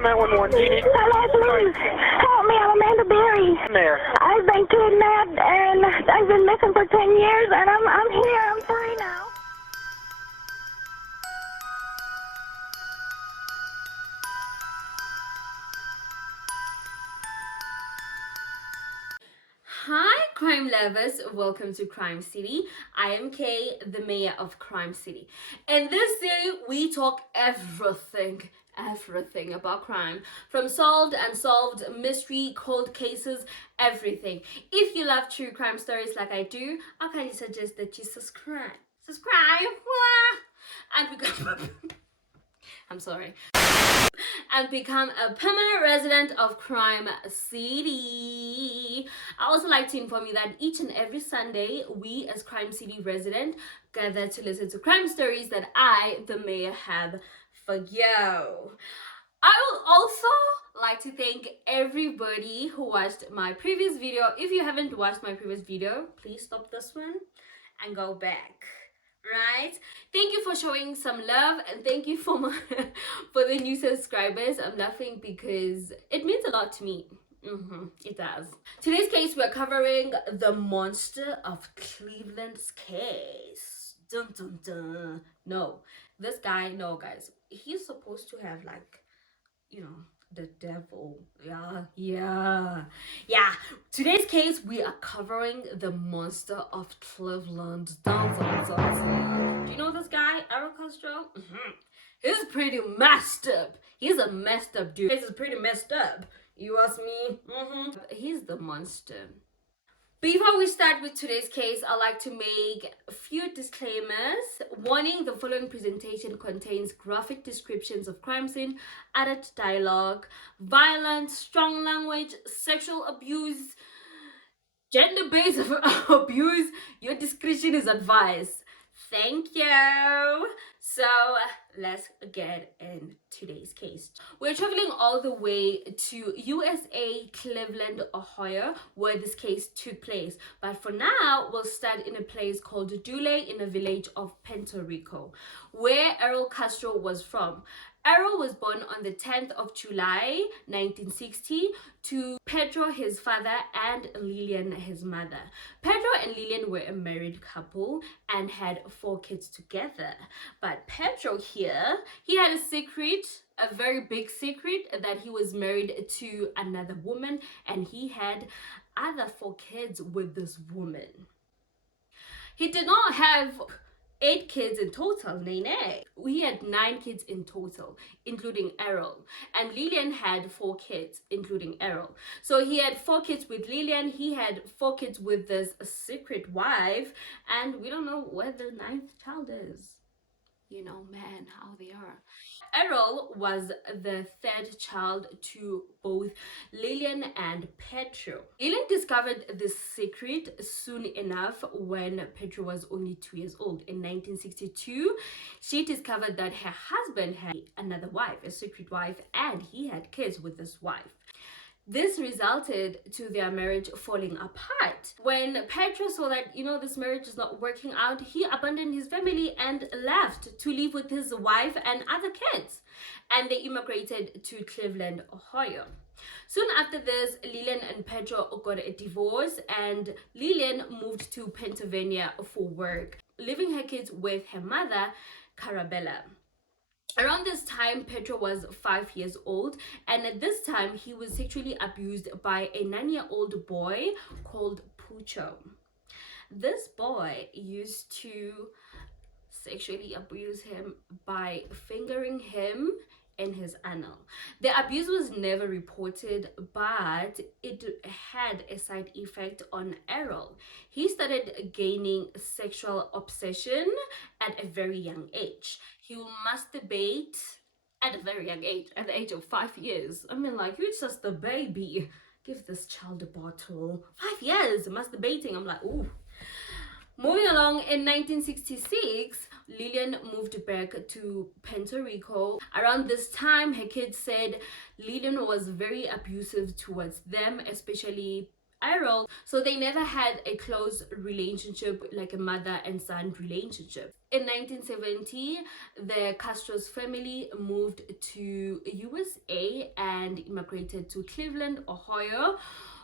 911. Hello, please. Help me. I'm Amanda Berry. There. I've been kidnapped and I've been missing for 10 years and I'm here. I'm free now. Hi crime lovers, welcome to Crime City. I am Kay, the mayor of Crime City. In this series, we talk everything about crime. From solved, unsolved, mystery, cold cases, everything. If you love true crime stories like I do, I kindly suggest that you subscribe. And become I'm sorry. And become a permanent resident of Crime City. I also like to inform you that each and every Sunday, we as Crime City resident gather to listen to crime stories that I, the mayor, have for you. I would also like to thank everybody who watched my previous video. If you haven't watched my previous video, please stop this one and go back. Right, thank you for showing some love, and thank you for for the new subscribers. I'm laughing because it means a lot to me. It does. Today's case, we're covering the monster of Cleveland's case. Dun dun dun. No, this guy, no guys, he's supposed to have, like, you know, the devil. Yeah. Today's case, we are covering the monster of Cleveland. Dun, dun, dun, dun. Do you know this guy, Ariel Castro? He's pretty messed up. He's a messed up dude. This is pretty messed up, you ask me. He's the monster. Before we start with today's case, I'd like to make a few disclaimers. Warning, the following presentation contains graphic descriptions of crime scene, adult dialogue, violence, strong language, sexual abuse, gender-based abuse. Your discretion is advised. Thank you. So let's get in today's case. We're traveling all the way to USA, Cleveland, Ohio, where this case took place. But for now, we'll start in a place called Dule in a village of Puerto Rico, where Ariel Castro was from. Ariel was born on the 10th of July, 1960, to Pedro, his father, and Lillian, his mother. Pedro and Lillian were a married couple and had 4 kids together. But Pedro here, he had a secret, a very big secret, that he was married to another woman and he had other 4 kids with this woman. He did not have 8 kids in total, nay. We had 9 kids in total, including Ariel. And Lillian had 4 kids, including Ariel. So he had 4 kids with Lillian, he had 4 kids with this secret wife, and we don't know where the 9th child is. You know, man, how they are. Ariel was the 3rd child to both Lillian and Pedro. Lillian discovered this secret soon enough when Pedro was only 2 years old. In 1962, she discovered that her husband had another wife, a secret wife, and he had kids with this wife. This resulted to their marriage falling apart. When Pedro saw that, you know, this marriage is not working out, he abandoned his family and left to live with his wife and other kids. And they immigrated to Cleveland, Ohio. Soon after this, Lillian and Pedro got a divorce and Lillian moved to Pennsylvania for work, leaving her kids with her mother, Carabella. Around this time, Pedro was 5 years old, and at this time, he was sexually abused by a 9-year-old boy called Pucho. This boy used to sexually abuse him by fingering him in his anal. The abuse was never reported, but it had a side effect on Ariel. He started gaining sexual obsession at a very young age. He will masturbate at a very young age, at the age of 5 years. I mean, like, you're just a baby. Give this child a bottle. 5 years masturbating. I'm like, ooh. Moving along, in 1966, Lillian moved back to Puerto Rico. Around this time, her kids said Lillian was very abusive towards them, especially Ariel, so they never had a close relationship like a mother and son relationship. In 1970, the Castro's family moved to USA and immigrated to Cleveland, Ohio,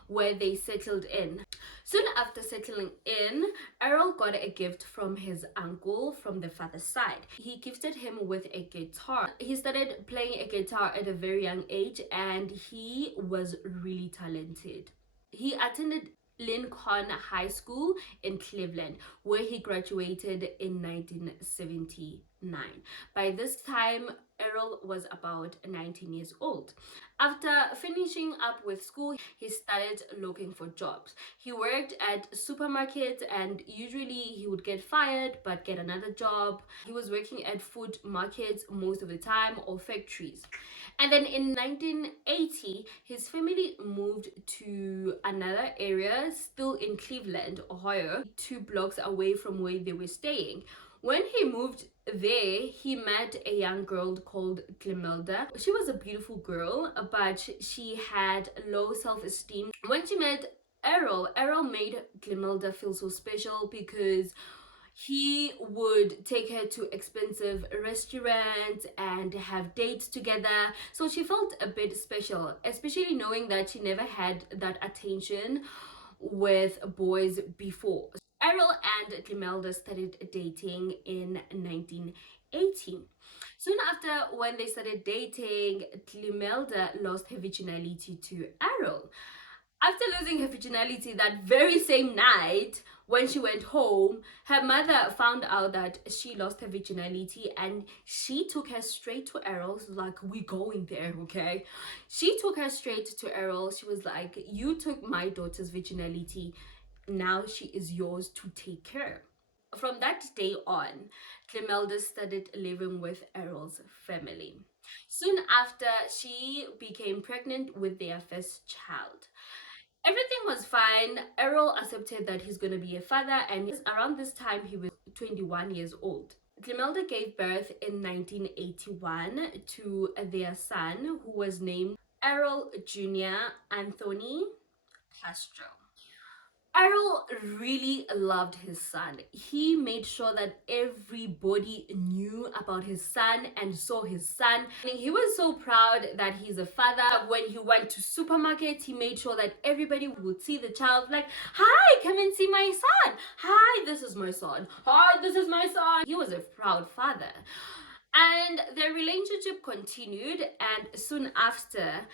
where they settled in. Soon after settling in, Errol got a gift from his uncle from the father's side. He gifted him with a guitar. He started playing a guitar at a very young age and he was really talented. He attended Lincoln High School in Cleveland, where he graduated in 1979. By this time, Errol was about 19 years old. After finishing up with school, he started looking for jobs. He worked at supermarkets and usually he would get fired but get another job. He was working at food markets most of the time or factories. And then in 1980, his family moved to another area, still in Cleveland, Ohio, 2 blocks away from where they were staying. When he moved there, he met a young girl called Clemelda. She was a beautiful girl, but she had low self-esteem. When she met Errol made Clemelda feel so special because he would take her to expensive restaurants and have dates together. So she felt a bit special, especially knowing that she never had that attention with boys before. Ariel and Clemelda started dating in 1980. Soon after, when they started dating, Clemelda lost her virginality to Ariel. After losing her virginality that very same night, when she went home, her mother found out that she lost her virginality and she took her straight to Errol. So like, we going there, okay? She took her straight to Errol. She was like, you took my daughter's virginality. Now she is yours to take care. From that day on, Clemelda started living with Errol's family. Soon after, she became pregnant with their first child. Everything was fine. Errol accepted that he's gonna be a father, and around this time he was 21 years old. Clemelda gave birth in 1981 to their son, who was named Ariel Jr. Anthony Castro. Ariel really loved his son. He made sure that everybody knew about his son and saw his son. And he was so proud that he's a father. When he went to supermarkets, he made sure that everybody would see the child like, hi, come and see my son. Hi, this is my son. Hi, this is my son. He was a proud father. And their relationship continued, and soon after,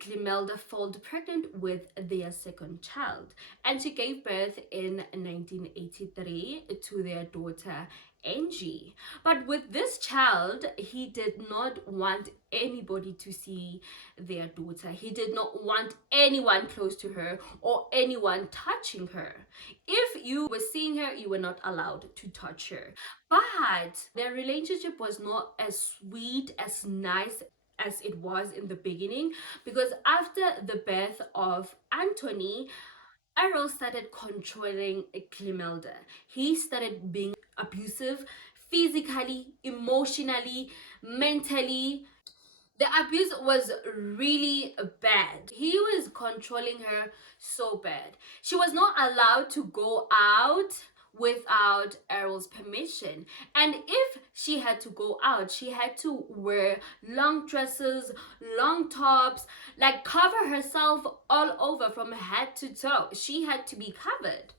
Clemelda fell pregnant with their second child, and she gave birth in 1983 to their daughter Angie. But with this child, he did not want anybody to see their daughter. He did not want anyone close to her or anyone touching her. If you were seeing her, you were not allowed to touch her. But their relationship was not as sweet, as nice as it was in the beginning, because after the birth of Anthony, Ariel started controlling Clemelda. He started being abusive physically, emotionally, mentally. The abuse was really bad. He was controlling her so bad. She was not allowed to go out without Ariel's permission. And if she had to go out, she had to wear long dresses, long tops, like cover herself all over from head to toe. She had to be covered.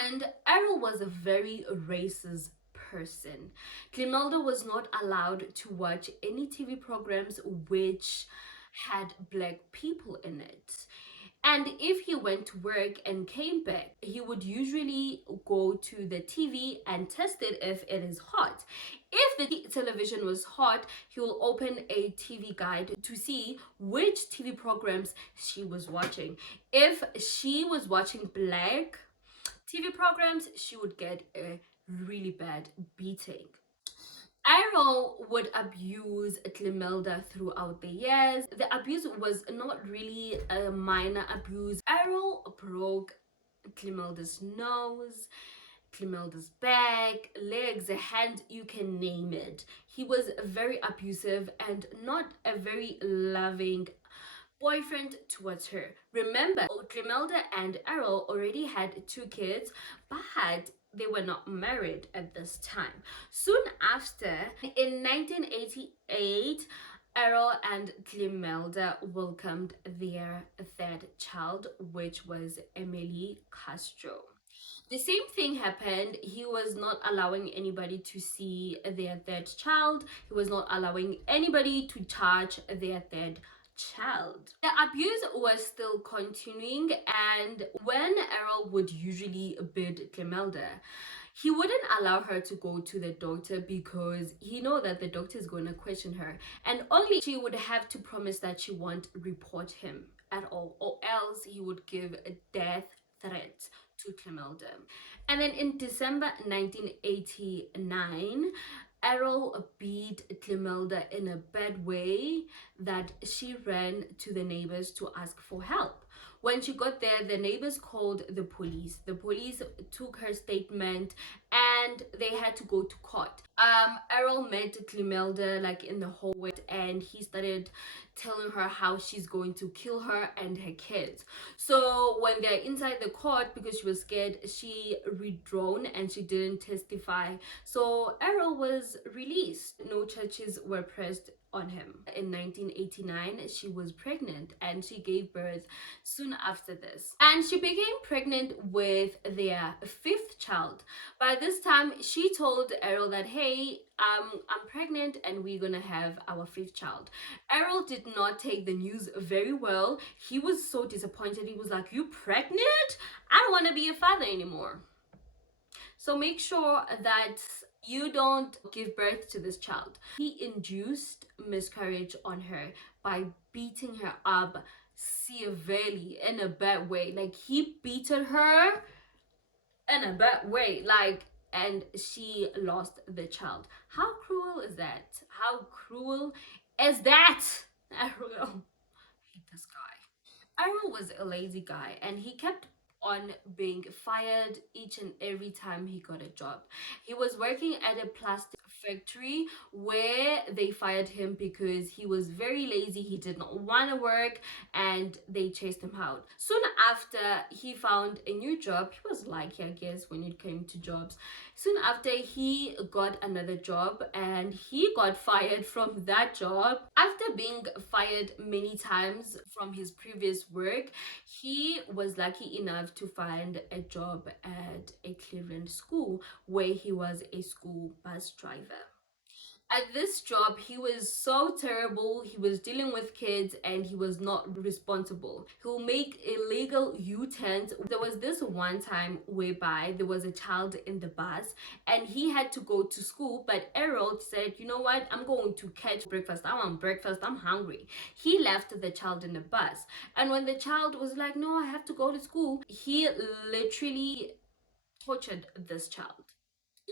And Ariel was a very racist person. Clemelda was not allowed to watch any TV programs which had black people in it. And if he went to work and came back, he would usually go to the TV and test it if it is hot. If the television was hot, he will open a TV guide to see which TV programs she was watching. If she was watching black TV programs, she would get a really bad beating. Ariel would abuse Clemelda throughout the years. The abuse was not really a minor abuse. Ariel broke Clemelda's nose, Clemelda's back, legs, hand, you can name it. He was very abusive and not a very loving boyfriend towards her. Remember, Grimelda and Errol already had 2 kids, but they were not married at this time. Soon after, in 1988, Errol and Grimelda welcomed their third child, which was Emily Castro. The same thing happened. He was not allowing anybody to see their third child. He was not allowing anybody to touch their third child. The abuse was still continuing, and when Errol would usually bid Grimelda, he wouldn't allow her to go to the doctor because he know that the doctor is going to question her, and only she would have to promise that she won't report him at all, or else he would give a death threat to Grimelda. And then in December 1989, Errol beat Grimelda in a bad way that she ran to the neighbors to ask for help. When she got there, the neighbors called the police. The police took her statement and they had to go to court. Errol met Grimelda like in the hallway, and he started telling her how she's going to kill her and her kids. So when they're inside the court, because she was scared, she withdrawn and she didn't testify. So Errol was released. No charges were pressed on him. In 1989, she was pregnant and she gave birth soon after this. And she became pregnant with their 5th child. By this time, she told Errol that, hey, I'm pregnant and we're gonna have our 5th child. Errol did not take the news very well. He was so disappointed. He was like, you pregnant? I don't want to be a father anymore. So make sure that you don't give birth to this child. He induced miscarriage on her by beating her up severely in a bad way. Like, he beaten her in a bad way, like, and she lost the child. How cruel is that? How cruel is that? Ariel, I hate this guy. Ariel was a lazy guy and he kept on being fired each and every time he got a job. He was working at a plastic factory where they fired him because he was very lazy. He did not want to work and they chased him out. Soon after, he found a new job. He was lucky, I guess, when it came to jobs. Soon after, he got another job and he got fired from that job. After being fired many times from his previous work, he was lucky enough to find a job at a Cleveland school where he was a school bus driver. At this job, he was so terrible. He was dealing with kids and he was not responsible. He'll make illegal U-turns. There was this one time whereby there was a child in the bus and he had to go to school, but Errol said, you know what, I'm going to catch breakfast. I want breakfast. I'm hungry. He left the child in the bus. And when the child was like, no, I have to go to school, he literally tortured this child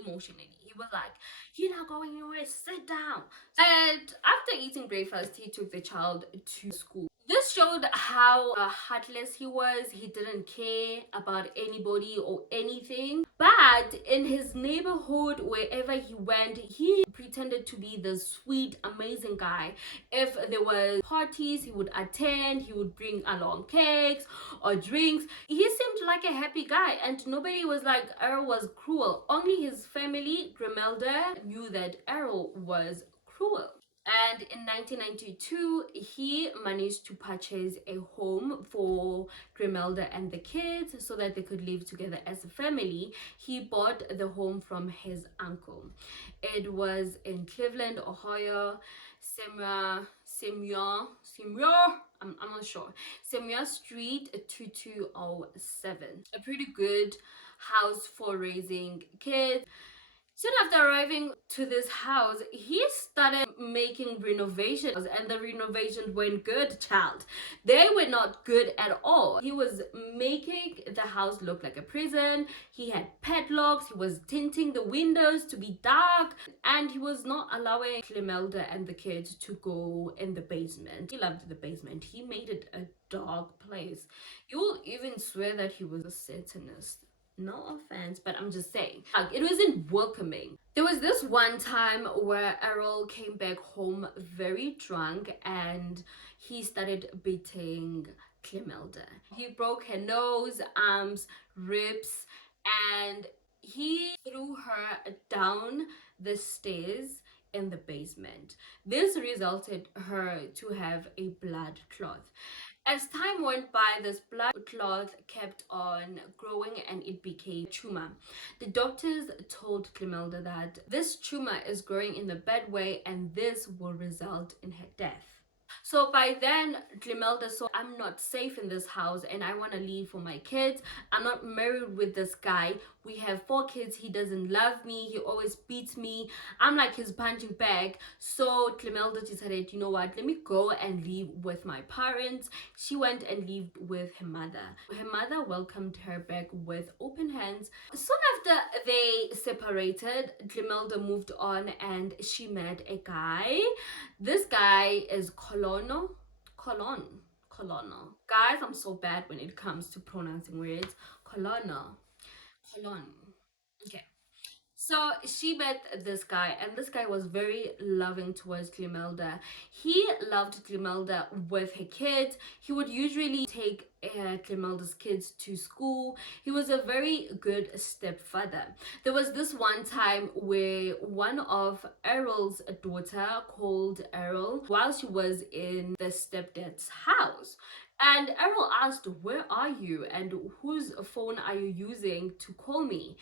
emotionally. He was like, you're not going anywhere, sit down. And after eating breakfast, he took the child to school. This showed how heartless he was. He didn't care about anybody or anything. But in his neighborhood, wherever he went, he pretended to be the sweet, amazing guy. If there was parties, he would attend. He would bring along cakes or drinks. He seemed like a happy guy, and nobody was like Errol was cruel. Only his family, Grimelda, knew that Errol was cruel. And in 1992, he managed to purchase a home for Grimelda and the kids so that they could live together as a family. He bought the home from his uncle. It was in Cleveland, Ohio, I'm not sure. Samuel Street 2207. A pretty good house for raising kids. Soon after arriving to this house, he started making renovations, and the renovations weren't good, child. They were not good at all. He was making the house look like a prison. He had padlocks. He was tinting the windows to be dark, and he was not allowing Grimelda and the kids to go in the basement. He loved the basement. He made it a dark place. You will even swear that he was a Satanist. No offense, but I'm just saying, like, it wasn't welcoming. There was this one time where Errol came back home very drunk and he started beating Clemelda. He broke her nose, arms, ribs, and he threw her down the stairs in the basement. This resulted her to have a blood clot. As time went by, this blood clot kept on growing and it became a tumor. The doctors told Clemelda that this tumor is growing in a bad way and this will result in her death. So by then, Clemelda saw, I'm not safe in this house and I want to leave for my kids. I'm not married with this guy. We have 4 kids. He doesn't love me. He always beats me. I'm like his punching bag. So Clemelda decided, you know what, let me go and live with my parents. She went and lived with her mother. Her mother welcomed her back with open hands. Soon after they separated, Clemelda moved on and she met a guy. This guy is Colono. Guys, I'm so bad when it comes to pronouncing words. Colono. Okay. So she met this guy, and this guy was very loving towards Clemelda. He loved Clemelda with her kids. He would usually take Clemelda's kids to school. He was a very good stepfather. There was this one time where one of Ariel's daughter called Ariel while she was in the stepdad's house. And Ariel asked, where are you? And whose phone are you using to call me?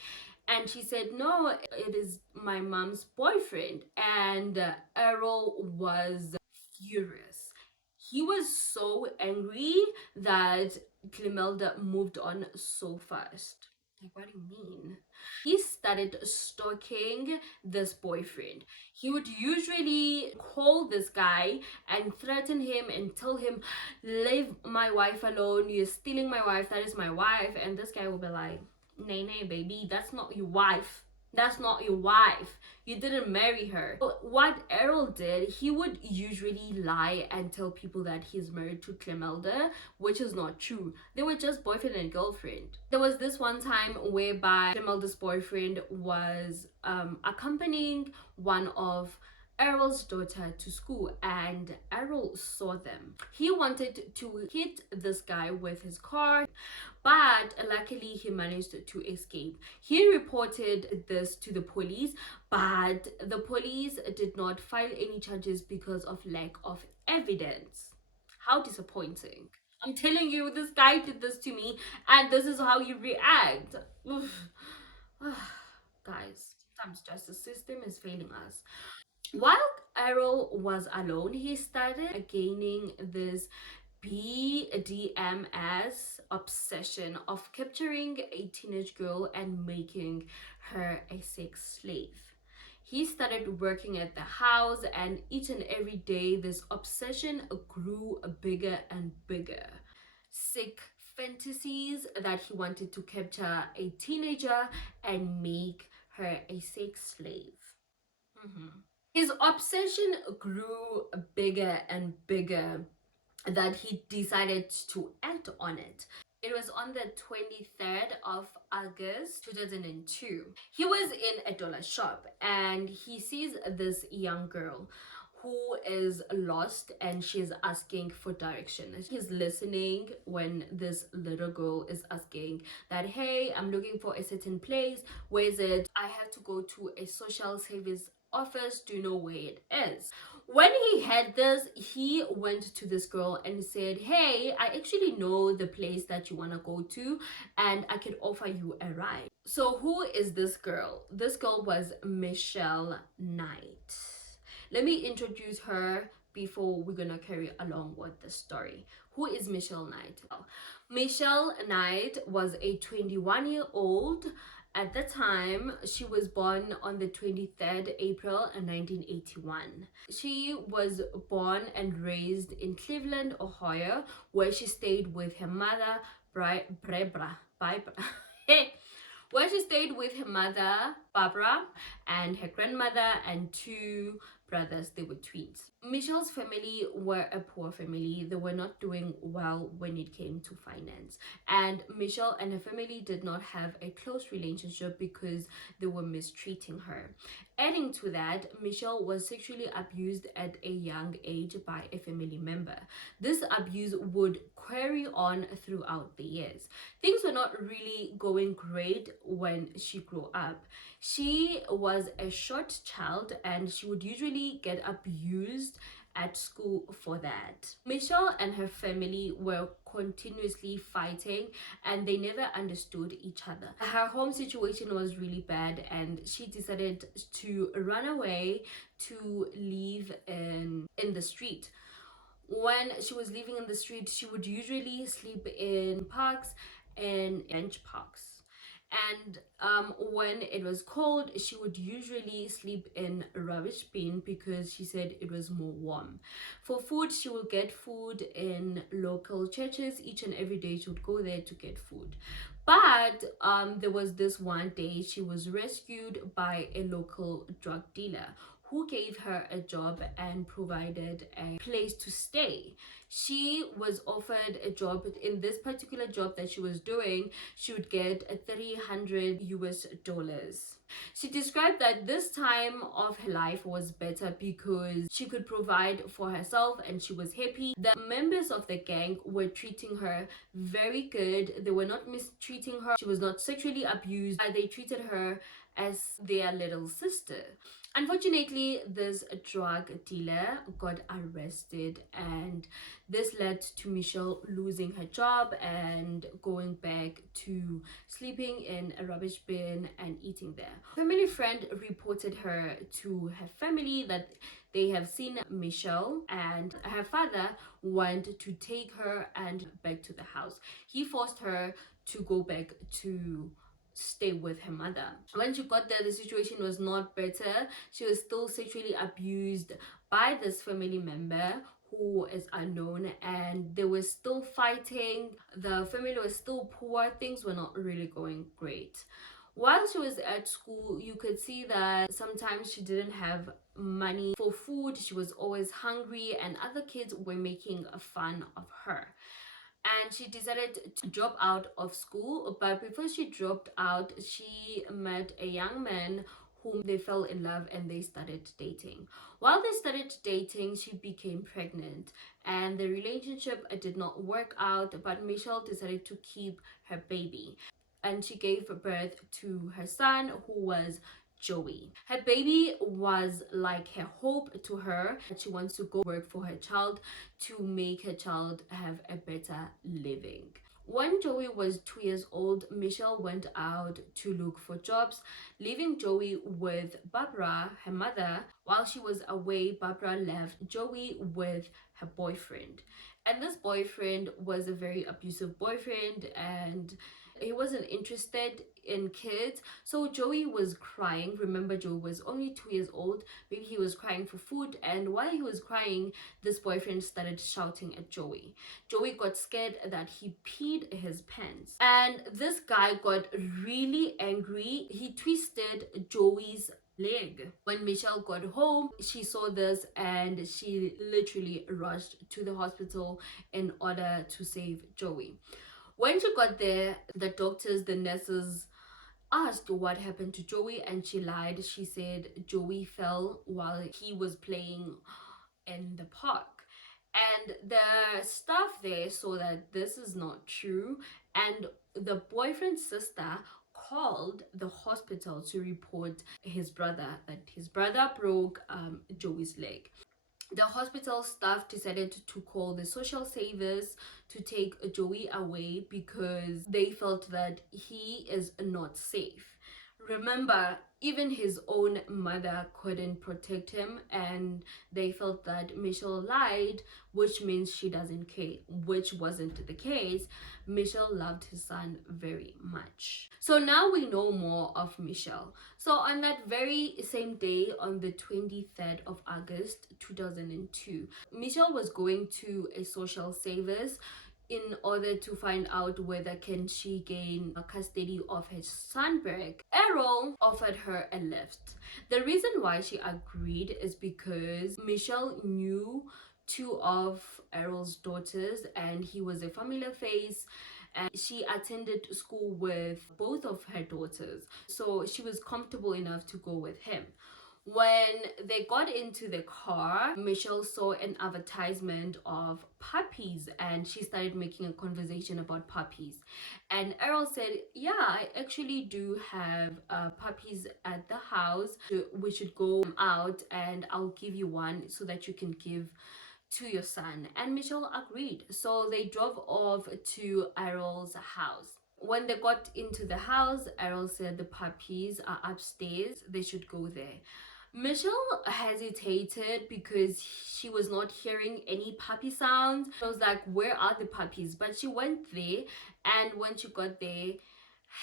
And she said, no, it is my mom's boyfriend. And Errol was furious. He was so angry that Clemelda moved on so fast. Like, what do you mean? He started stalking this boyfriend. He would usually call this guy and threaten him and tell him, leave my wife alone. You're stealing my wife. That is my wife. And this guy will be like, nay, baby, that's not your wife. That's not your wife. You didn't marry her. But what Errol did, he would usually lie and tell people that he's married to Clemelda, which is not true. They were just boyfriend and girlfriend. There was this one time whereby Clemelda's boyfriend was accompanying one of Errol's daughter to school, and Errol saw them. He wanted to hit this guy with his car, but luckily he managed to escape. He reported this to the police, but the police did not file any charges because of lack of evidence. How disappointing. I'm telling you, this guy did this to me and this is how you react. Guys, sometimes justice system is failing us. While Errol was alone, he started gaining this BDMS obsession of capturing a teenage girl and making her a sex slave. He started working at the house, and each and every day this obsession grew bigger and bigger. Sick fantasies that he wanted to capture a teenager and make her a sex slave. His obsession grew bigger and bigger that he decided to act on it. It was on the 23rd of August 2002. He was in a dollar shop and he sees this young girl who is lost and she's asking for direction. He's listening when this little girl is asking that, hey, I'm looking for a certain place. Where is it? I have to go to a social service office. Do you know where it is? When he had this, he went to this girl and said, hey, I actually know the place that you want to go to and I can offer you a ride. So who is this girl? This girl was Michelle Knight. Let me introduce her before we're gonna carry along with the story. Who is Michelle Knight? Michelle Knight was a 21-year-old. At the time, she was born on the 23rd April 1981. She was born and raised in Cleveland, Ohio, where she stayed with her mother, where she stayed with her mother, Barbara, and her grandmother and 2 brothers. They were twins. Michelle's family were a poor family. They were not doing well when it came to finance, and Michelle and her family did not have a close relationship because they were mistreating her. Adding to that, Michelle was sexually abused at a young age by a family member. This abuse would carry on throughout the years. Things were not really going great when she grew up. She was a short child and she would usually get abused at school for that. Michelle and her family were continuously fighting and they never understood each other. Her home situation was really bad and she decided to run away to live in the street. When she was living in the street, she would usually sleep in parks and bench parks. And when it was cold, she would usually sleep in a rubbish bin because she said it was more warm. For food, she would get food in local churches. Each and every day she would go there to get food. But there was this one day she was rescued by a local drug dealer who gave her a job and provided a place to stay. She was offered a job. In this particular job that she was doing, she would get $300. She described that this time of her life was better because she could provide for herself and she was happy. The members of the gang were treating her very good. They were not mistreating her. She was not sexually abused. They treated her as their little sister. Unfortunately, this drug dealer got arrested and this led to Michelle losing her job and going back to sleeping in a rubbish bin and eating there. Family friend reported her to her family that they have seen Michelle and her father want to take her and back to the house. He forced her to go back to stay with her mother. When she got there, the situation was not better. She was still sexually abused by this family member who is unknown, and they were still fighting. The family was still poor. Things were not really going great. While she was at school, you could see that sometimes she didn't have money for food. She was always hungry and other kids were making fun of her. And she decided to drop out of school, but before she dropped out, she met a young man whom they fell in love and they started dating. While they started dating, she became pregnant and the relationship did not work out, but Michelle decided to keep her baby and she gave birth to her son, who was Joey. Her baby was like her hope to her. She wants to go work for her child to make her child have a better living. When Joey was 2 years old, Michelle went out to look for jobs, leaving Joey with Barbara, her mother. While she was away, Barbara left Joey with her boyfriend. And this boyfriend was a very abusive boyfriend and he wasn't interested in kids. So Joey was crying. Remember, Joey was only 2 years old. Maybe he was crying for food, and while he was crying, this boyfriend started shouting at Joey. Joey got scared that he peed his pants, and this guy got really angry. He twisted Joey's leg. When Michelle got home, she saw this and she literally rushed to the hospital in order to save Joey. When she got there, the doctors, the nurses asked what happened to Joey, and she lied. She said Joey fell while he was playing in the park. And the staff there saw that this is not true, and the boyfriend's sister called the hospital to report his brother, that his brother broke Joey's leg. The hospital staff decided to call the social savers to take Joey away because they felt that he is not safe. Remember, even his own mother couldn't protect him, and they felt that Michelle lied, which means she doesn't care, which wasn't the case. Michelle loved his son very much. So now we know more of Michelle. So on that very same day, on the 23rd of August 2002, Michelle was going to a social savers in order to find out whether can she gain custody of her son Berg. Errol offered her a lift. The reason why she agreed is because Michelle knew two of Errol's daughters and he was a familiar face, and she attended school with both of her daughters, so she was comfortable enough to go with him. When they got into the car, Michelle saw an advertisement of puppies and she started making a conversation about puppies. And Errol said, yeah, I actually do have puppies at the house. We should go out and I'll give you one so that you can give to your son. And Michelle agreed. So they drove off to Errol's house. When they got into the house, Ariel said the puppies are upstairs, they should go there. Michelle hesitated because she was not hearing any puppy sounds. I was like, where are the puppies? But she went there, and when she got there,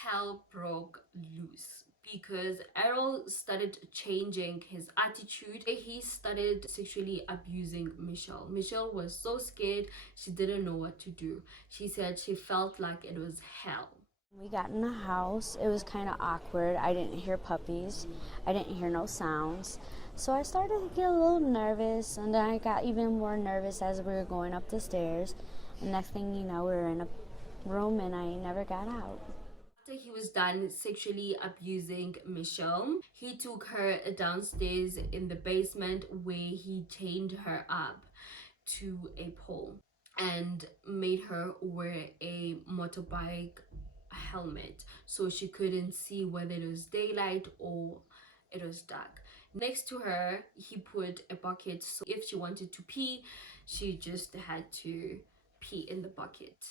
hell broke loose because Errol started changing his attitude. He started sexually abusing Michelle. Michelle was so scared, she didn't know what to do. She said she felt like it was hell. We got in the house. It was kind of awkward. I didn't hear puppies. I didn't hear no sounds. So I started to get a little nervous, and then I got even more nervous as we were going up the stairs. And next thing you know, we were in a room, and I never got out. After he was done sexually abusing Michelle, he took her downstairs in the basement where he chained her up to a pole and made her wear a motorbike helmet so she couldn't see whether it was daylight or it was dark. Next to her, he put a bucket, so if she wanted to pee, she just had to pee in the bucket.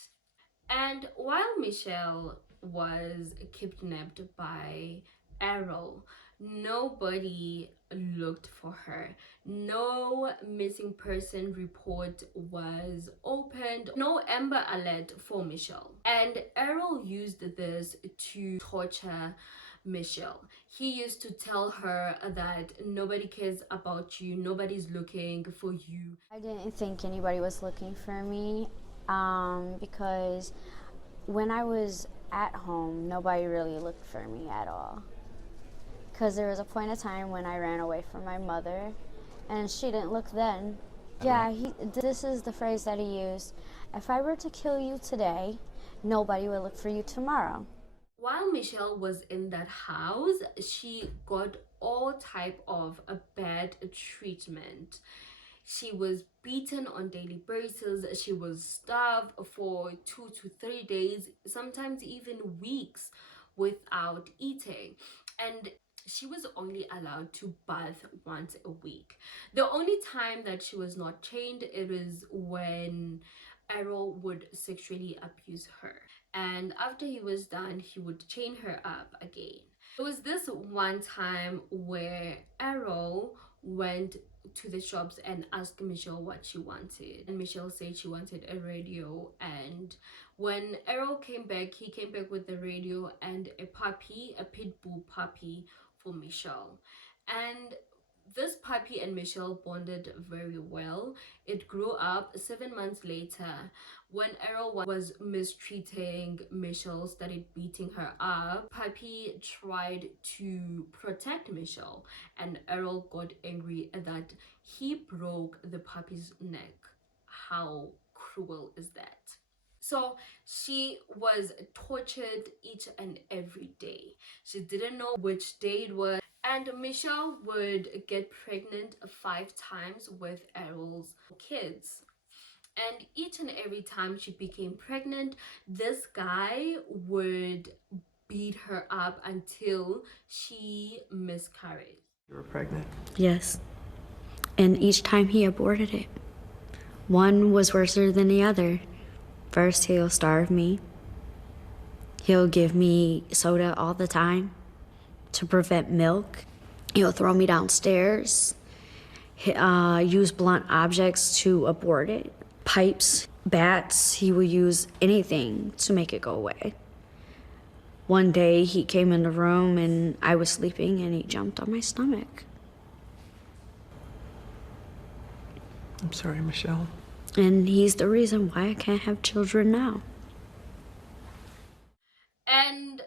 And while Michelle was kidnapped by Errol, nobody looked for her. No missing person report was opened. No Amber Alert for Michelle. And Errol used this to torture Michelle. He used to tell her that nobody cares about you, nobody's looking for you. I didn't think anybody was looking for me because when I was at home, nobody really looked for me at all. Because there was a point of time when I ran away from my mother, and she didn't look then. Yeah, this is the phrase that he used. If I were to kill you today, nobody would look for you tomorrow. While Michelle was in that house, she got all type of bad treatment. She was beaten on daily basis. She was starved for 2 to 3 days, sometimes even weeks without eating. And she was only allowed to bath once a week. The only time that she was not chained, it was when Errol would sexually abuse her. And after he was done, he would chain her up again. There was this one time where Errol went to the shops and asked Michelle what she wanted, and Michelle said she wanted a radio. And when Errol came back, he came back with the radio and a puppy, a pit bull puppy for Michelle. And this puppy and Michelle bonded very well. It grew up. 7 months later, when Errol was mistreating Michelle, started beating her up, puppy tried to protect Michelle, and Errol got angry that he broke the puppy's neck. How cruel is that? So she was tortured each and every day. She didn't know which day it was. And Michelle would get pregnant 5 times with Errol's kids. And each and every time she became pregnant, this guy would beat her up until she miscarried. You were pregnant? Yes. And each time he aborted it. One was worse than the other. First, he'll starve me. He'll give me soda all the time to prevent milk. He'll throw me downstairs, use blunt objects to abort it. Pipes, bats, he will use anything to make it go away. One day he came in the room and I was sleeping and he jumped on my stomach. I'm sorry, Michelle. And he's the reason why I can't have children now. And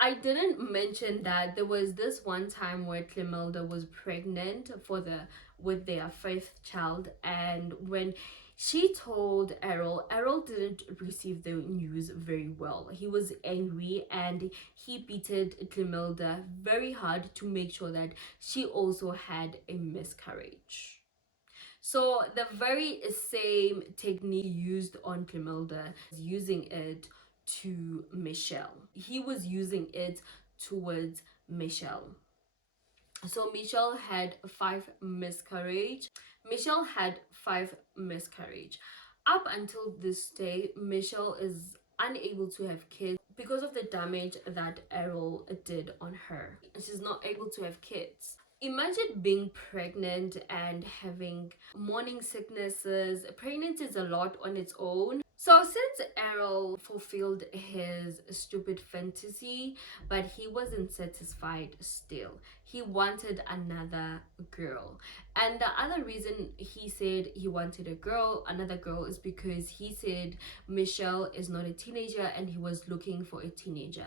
I didn't mention that there was this one time where Clemilda was pregnant with their fifth child, and when she told Errol, Errol didn't receive the news very well. He was angry and he beated Clemilda very hard to make sure that she also had a miscarriage. So the very same technique used on Clemilda, using it to Michelle. He was using it towards Michelle. So Michelle had five miscarriage. Michelle had five miscarriage. Up until this day, Michelle is unable to have kids because of the damage that Errol did on her. She's not able to have kids. Imagine being pregnant and having morning sicknesses. Pregnancy is a lot on its own. So since Errol fulfilled his stupid fantasy, but he wasn't satisfied still. He wanted another girl. And the other reason he said he wanted another girl, is because he said Michelle is not a teenager and he was looking for a teenager.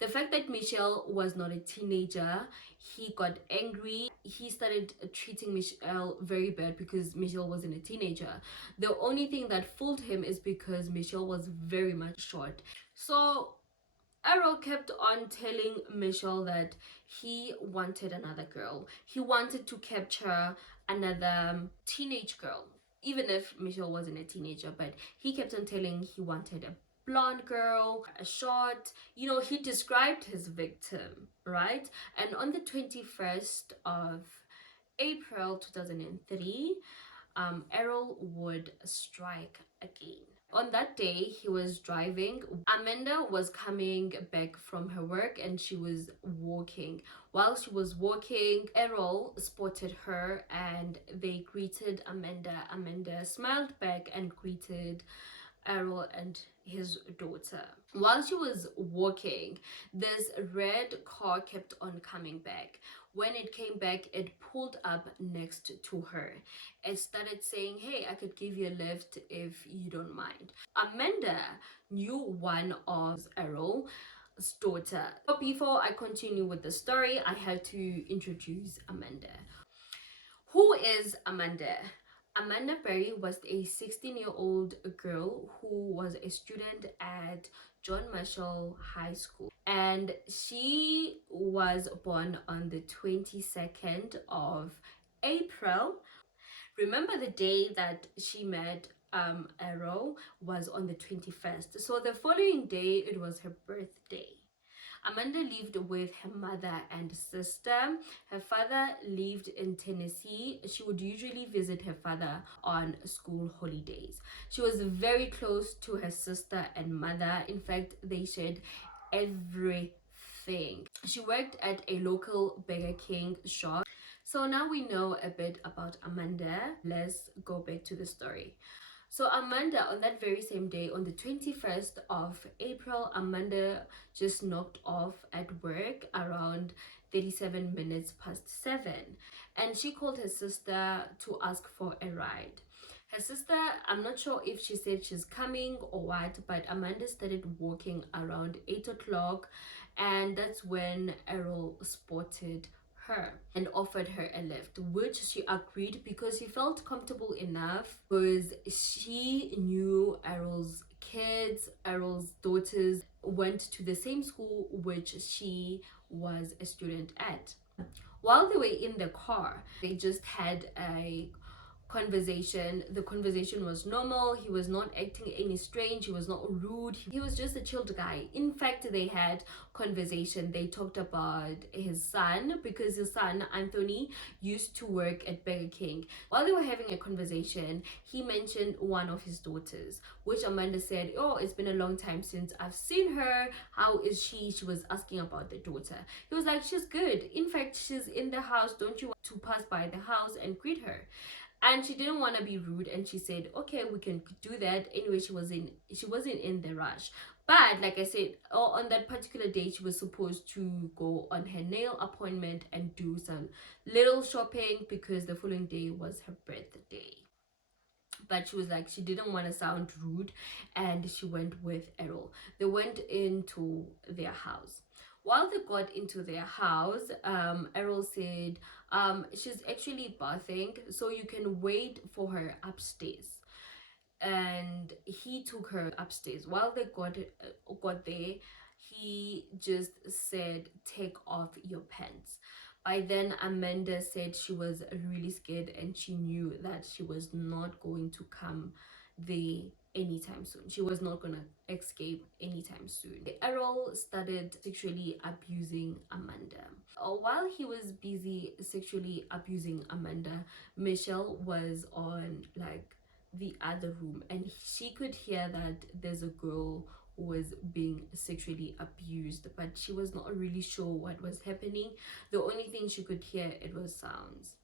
The fact that Michelle was not a teenager, he got angry. He started treating Michelle very bad because Michelle wasn't a teenager. The only thing that fooled him is because Michelle was very much short. So Errol kept on telling Michelle that he wanted another girl. He wanted to capture another teenage girl, even if Michelle wasn't a teenager, but he kept on telling he wanted a blonde girl, a short, he described his victim, right? And on the 21st of April 2003, Errol would strike again. On that day, he was driving. Amanda was coming back from her work and she was walking. While she was walking, Errol spotted her and they greeted Amanda. Amanda smiled back and greeted Ariel and his daughter. While she was walking, this red car kept on coming back. When it came back, it pulled up next to her. It started saying, "Hey, I could give you a lift if you don't mind." Amanda knew one of Ariel's daughter. But before I continue with the story, I had to introduce Amanda. Who is Amanda? Amanda Berry was a 16-year-old girl who was a student at John Marshall High School, and she was born on the 22nd of April. Remember, the day that she met Arrow was on the 21st, so the following day it was her birthday. Amanda lived with her mother and sister. Her father lived in Tennessee. She would usually visit her father on school holidays. She was very close to her sister and mother. In fact, they shared everything. She worked at a local Burger King shop. So now we know a bit about Amanda. Let's go back to the story. So Amanda, on that very same day, on the 21st of April, Amanda just knocked off at work around 37 minutes past 7. And she called her sister to ask for a ride. Her sister, I'm not sure if she said she's coming or what, but Amanda started walking around 8 o'clock. And that's when Errol spotted her and offered her a lift, which she agreed because she felt comfortable enough, because she knew Errol's kids, Errol's daughters went to the same school which she was a student at. While they were in the car, they just had a conversation. The conversation was normal. He was not acting any strange. He was not rude. He was just a chilled guy. In fact, they had conversation. They talked about his son, because his son Anthony used to work at Burger King. While they were having a conversation, he mentioned one of his daughters, which Amanda said, "Oh, it's been a long time since I've seen her. How is she?" She was asking about the daughter. He was like, "She's good. In fact, she's in the house. Don't you want to pass by the house and greet her?" And she didn't want to be rude, and she said, "Okay, we can do that." Anyway, she wasn't in the rush. But like I said, on that particular day, she was supposed to go on her nail appointment and do some little shopping because the following day was her birthday. but she was like, she didn't want to sound rude, and she went with Errol. They went into their house. While they got into their house, Errol said, she's actually bathing, so you can wait for her upstairs. And he took her upstairs. While they got there, he just said, take off your pants. By then, Amanda said she was really scared, and she knew that she was not going to come there anytime soon. She was not gonna escape anytime soon. Errol started sexually abusing Amanda. While he was busy sexually abusing Amanda, Michelle was on like the other room, and she could hear that there's a girl who was being sexually abused, but she was not really sure what was happening. The only thing she could hear, it was sounds.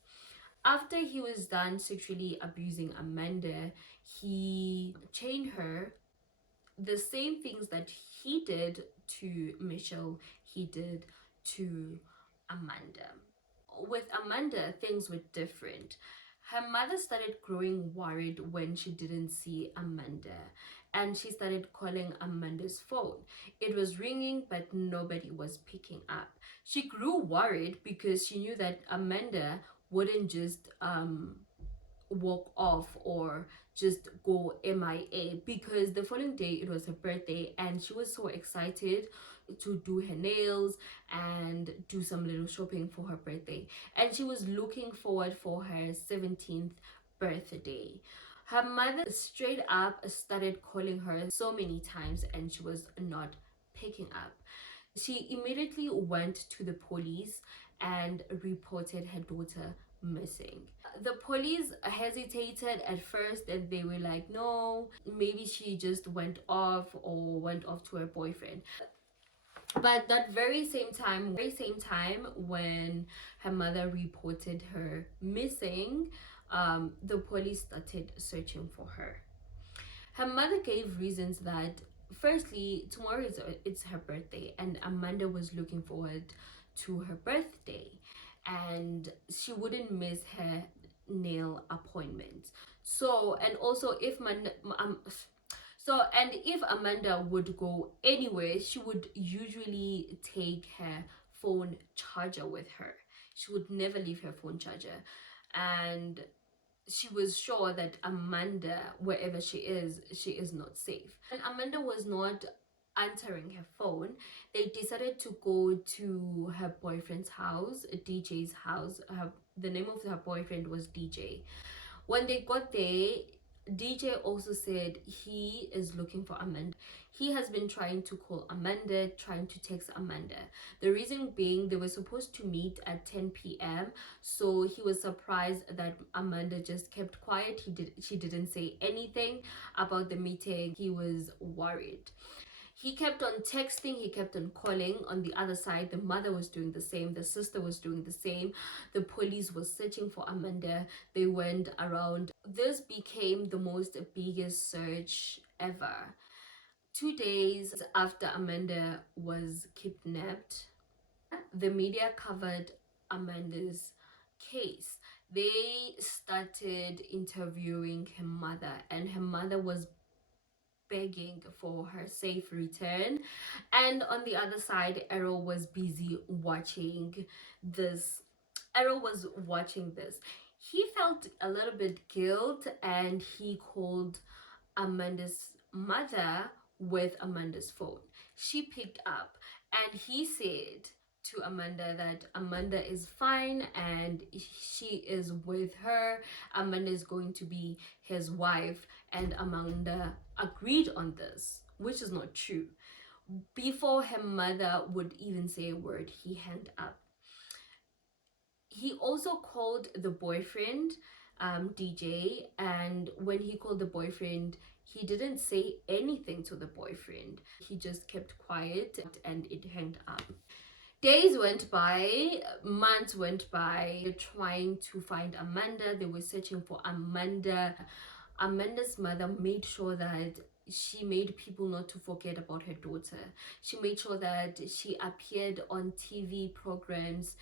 After he was done sexually abusing Amanda, he chained her. The same things that he did to Michelle, he did to Amanda. With Amanda, things were different. Her mother started growing worried when she didn't see Amanda, and she started calling Amanda's phone. It was ringing, but nobody was picking up. She grew worried because she knew that Amanda wouldn't just walk off or just go MIA, because the following day it was her birthday and she was so excited to do her nails and do some little shopping for her birthday, and she was looking forward for her 17th birthday. Her mother straight up started calling her so many times and she was not picking up. She immediately went to the police and reported her daughter missing. The police hesitated at first, and they were like, no, maybe she just went off or went off to her boyfriend. But that very same time when her mother reported her missing, the police started searching for her. Her mother gave reasons that, firstly, tomorrow it's her birthday, and Amanda was looking forward to her birthday, and she wouldn't miss her nail appointment. So, and also if Amanda would go anywhere, she would usually take her phone charger with her. She would never leave her phone charger, and she was sure that Amanda, wherever she is not safe. And Amanda was not answering her phone. They decided to go to her boyfriend's house, DJ's house. The name of her boyfriend was DJ. When they got there, DJ also said he is looking for Amanda. He has been trying to call Amanda, trying to text Amanda. The reason being, they were supposed to meet at 10 p.m. So he was surprised that Amanda just kept quiet. She didn't say anything about the meeting. He was worried. He kept on texting, he kept on calling. On the other side, the mother was doing the same, the sister was doing the same. The police was searching for Amanda. They went around. This became the most biggest search ever. 2 days after Amanda was kidnapped, the media covered Amanda's case. They started interviewing her mother, and her mother was begging for her safe return. And on the other side, Errol was busy watching this. Errol was watching this. He felt a little bit guilt, and he called Amanda's mother with Amanda's phone. She picked up, and he said to Amanda that Amanda is fine and she is with her. Amanda is going to be his wife, and Amanda agreed on this, which is not true. Before her mother would even say a word, he hung up. He also called the boyfriend, DJ, and when he called the boyfriend, he didn't say anything to the boyfriend. He just kept quiet and it hung up. Days went by, months went by, trying to find Amanda. They were searching for Amanda. Amanda's mother made sure that she made people not to forget about her daughter. She made sure that she appeared on TV programs.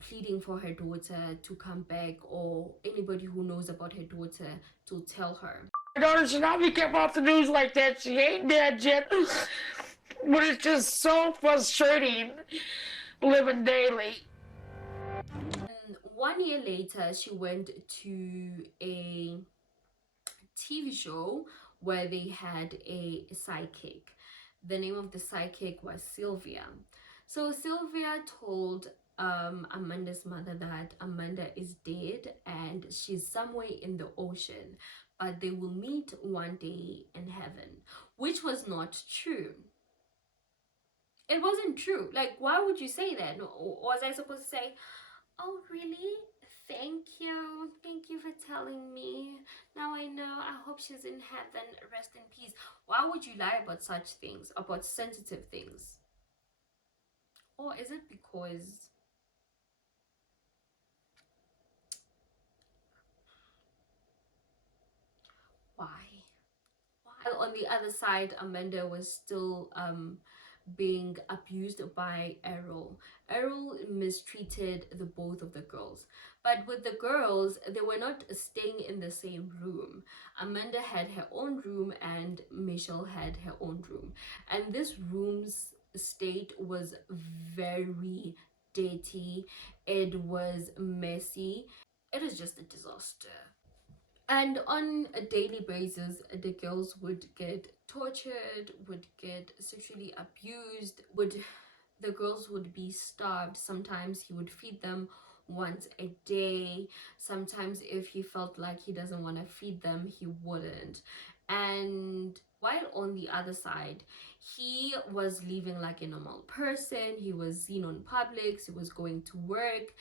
pleading for her daughter to come back, or anybody who knows about her daughter to tell her. My daughter should not be kept off the news like that. She ain't dead yet. But it's just so frustrating living daily. And 1 year later, she went to a TV show where they had a psychic. The name of the psychic was Sylvia. So Sylvia told Amanda's mother that Amanda is dead and she's somewhere in the ocean, but they will meet one day in heaven, which was not true. It wasn't true. Like, why would you say that? Or was I supposed to say, oh, really? Thank you. Thank you for telling me. Now I know. I hope she's in heaven. Rest in peace. Why would you lie about such things, about sensitive things? Or is it because why? On the other side, Amanda was still being abused by Ariel. Ariel mistreated the both of the girls. But with the girls, they were not staying in the same room. Amanda had her own room and Michelle had her own room. And this room's state was very dirty. It was messy. It is just a disaster. And on a daily basis, the girls would get tortured, would get sexually abused, the girls would be starved. Sometimes he would feed them once a day. Sometimes if he felt like he doesn't want to feed them, he wouldn't. And while on the other side, he was living like a normal person. He was seen on public, he was going to work.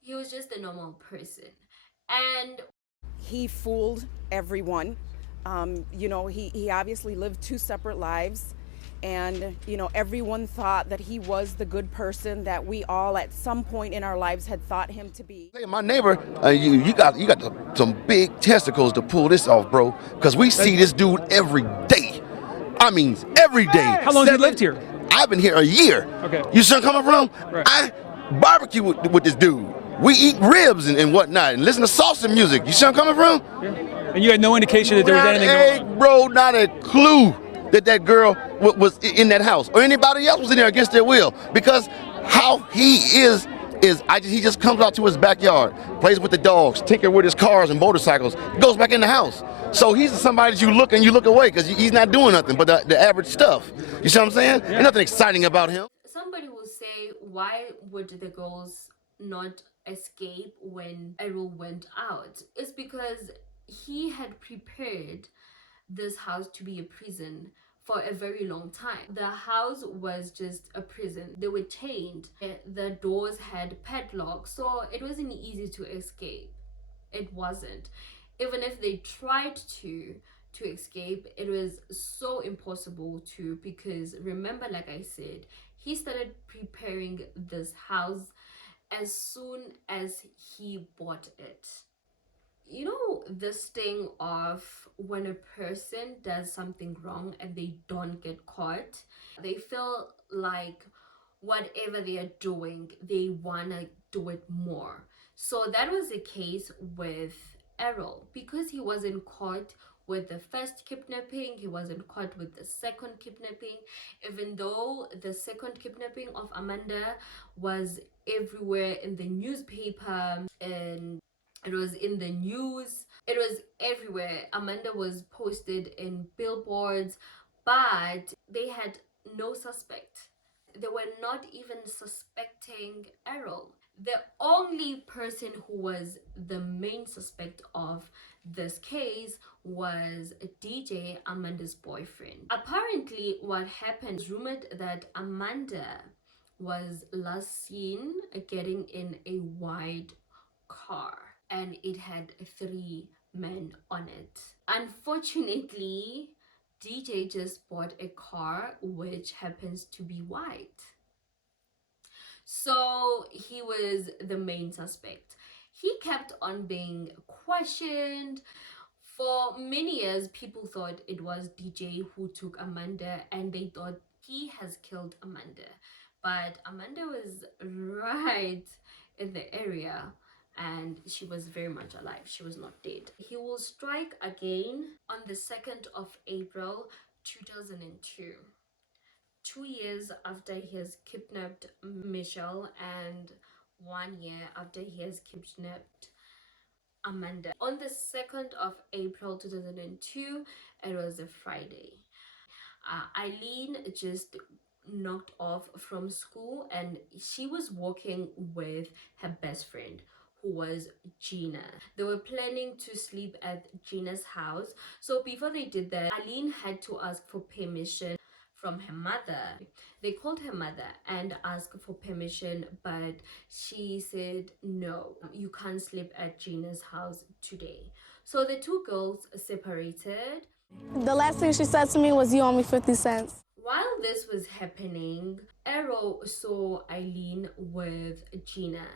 He was just a normal person. And he fooled everyone. He obviously lived two separate lives. And, everyone thought that he was the good person that we all at some point in our lives had thought him to be. Hey, my neighbor, you got some big testicles to pull this off, bro. Because we see this dude every day. I mean, every day. How long have you lived here? I've been here a year. Okay. You see where I'm coming from? Right. I barbecue with this dude. We eat ribs and whatnot and listen to salsa music. You see where I'm coming from? Yeah. And you had no indication that there was anything going on? Bro, not a clue that girl was in that house or anybody else was in there against their will. Because how he is he just comes out to his backyard, plays with the dogs, tinker with his cars and motorcycles, goes back in the house. So he's somebody that you look away because he's not doing nothing but the average stuff. You see what I'm saying? Yeah. There's nothing exciting about him. Somebody will say, why would the girls not escape when Errol went out? It's because he had prepared this house to be a prison for a very long time. The house was just a prison. They were chained. The doors had padlocks, so it wasn't easy to escape. It wasn't. Even if they tried to escape, it was so impossible to, because remember, like I said, he started preparing this house as soon as he bought it. You know, this thing of when a person does something wrong and they don't get caught, they feel like whatever they are doing, they want to do it more. So that was the case with Errol. Because he wasn't caught with the first kidnapping, he wasn't caught with the second kidnapping, even though the second kidnapping of Amanda was everywhere in the newspaper and it was in the news. It was everywhere. Amanda was posted in billboards, but they had no suspect. They were not even suspecting Errol. The only person who was the main suspect of this case was DJ, Amanda's boyfriend. Apparently, what happened is rumored that Amanda was last seen getting in a white car and it had 3 men on it. Unfortunately, DJ just bought a car which happens to be white. So he was the main suspect. He kept on being questioned. For many years, people thought it was DJ who took Amanda and they thought he has killed Amanda. but Amanda was right in the area and she was very much alive. She was not dead. He will strike again on the 2nd of April 2002. 2 years after he has kidnapped Michelle and 1 year after he has kidnapped Amanda. On the 2nd of April 2002, it was a Friday. Eileen just knocked off from school and she was walking with her best friend who was Gina. They were planning to sleep at Gina's house. So before they did that, Eileen had to ask for permission from her mother. They called her mother and asked for permission, but she said no, you can't sleep at Gina's house today. So the two girls separated. The last thing she said to me was, "You owe me 50 cents." While this was happening, Errol saw Eileen with Gina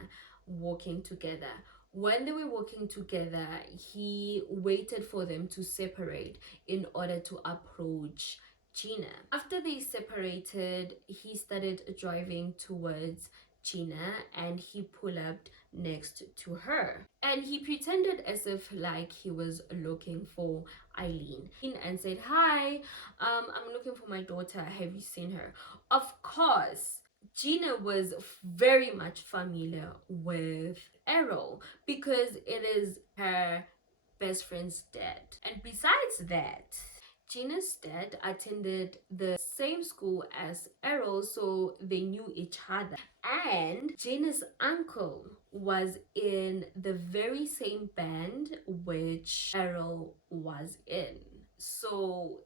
walking together. When they were walking together, he waited for them to separate in order to approach Gina. After they separated, he started driving towards Gina and he pulled up next to her and he pretended as if like he was looking for Eileen and said, "Hi, I'm looking for my daughter. Have you seen her?" Of course, Gina was very much familiar with Errol because it is her best friend's dad. And besides that, Gina's dad attended the same school as Errol, so they knew each other. And Gina's uncle was in the very same band which Errol was in. So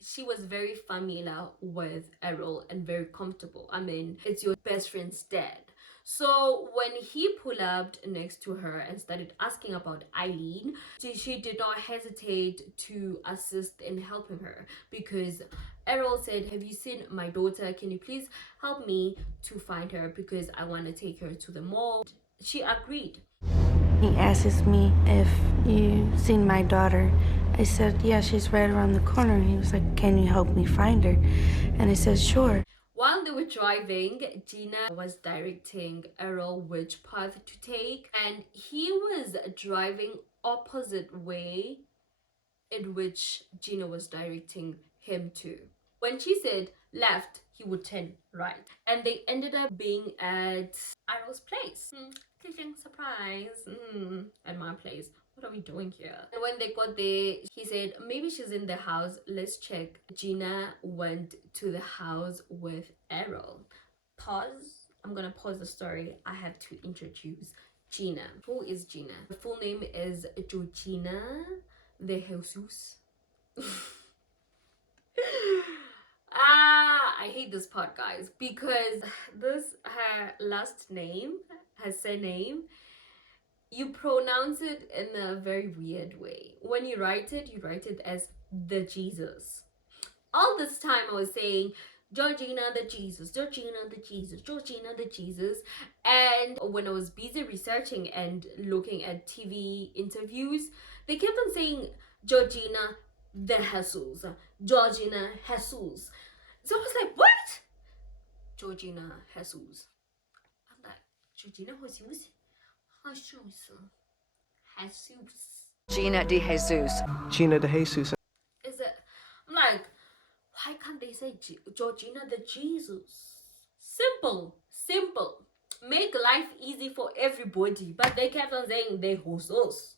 she was very familiar with Errol and very comfortable. I mean, it's your best friend's dad. So when he pulled up next to her and started asking about Eileen, she did not hesitate to assist in helping her because Errol said, "Have you seen my daughter? Can you please help me to find her because I want to take her to the mall?" She agreed. He asks me if you've seen my daughter. I said, "Yeah, she's right around the corner." He was like, "Can you help me find her?" And I said, "Sure." While they were driving, Gina was directing Errol which path to take, and he was driving opposite way in which Gina was directing him to. When she said left, he would turn right, and they ended up being at Errol's place. Cooking surprise at my place. What are we doing here? And when they got there, he said, "Maybe she's in the house. Let's check." Gina went to the house with Errol. Pause. I'm gonna pause the story. I have to introduce Gina. Who is Gina? Her full name is Georgina de Jesus. I hate this part, guys, because her last name, her surname, you pronounce it in a very weird way. When you write it as the Jesus. All this time I was saying Georgina the Jesus, Georgina the Jesus, Georgina the Jesus. And when I was busy researching and looking at TV interviews, they kept on saying Georgina the Jesus, Georgina Jesus. So I was like, what? Georgina Jesus. I'm like, Georgina Jesus? Jesus. Gina de Jesus. Gina de Jesus. Is it? I'm like, why can't they say Georgina the Jesus? Simple. Make life easy for everybody. But they kept on saying de Jesus.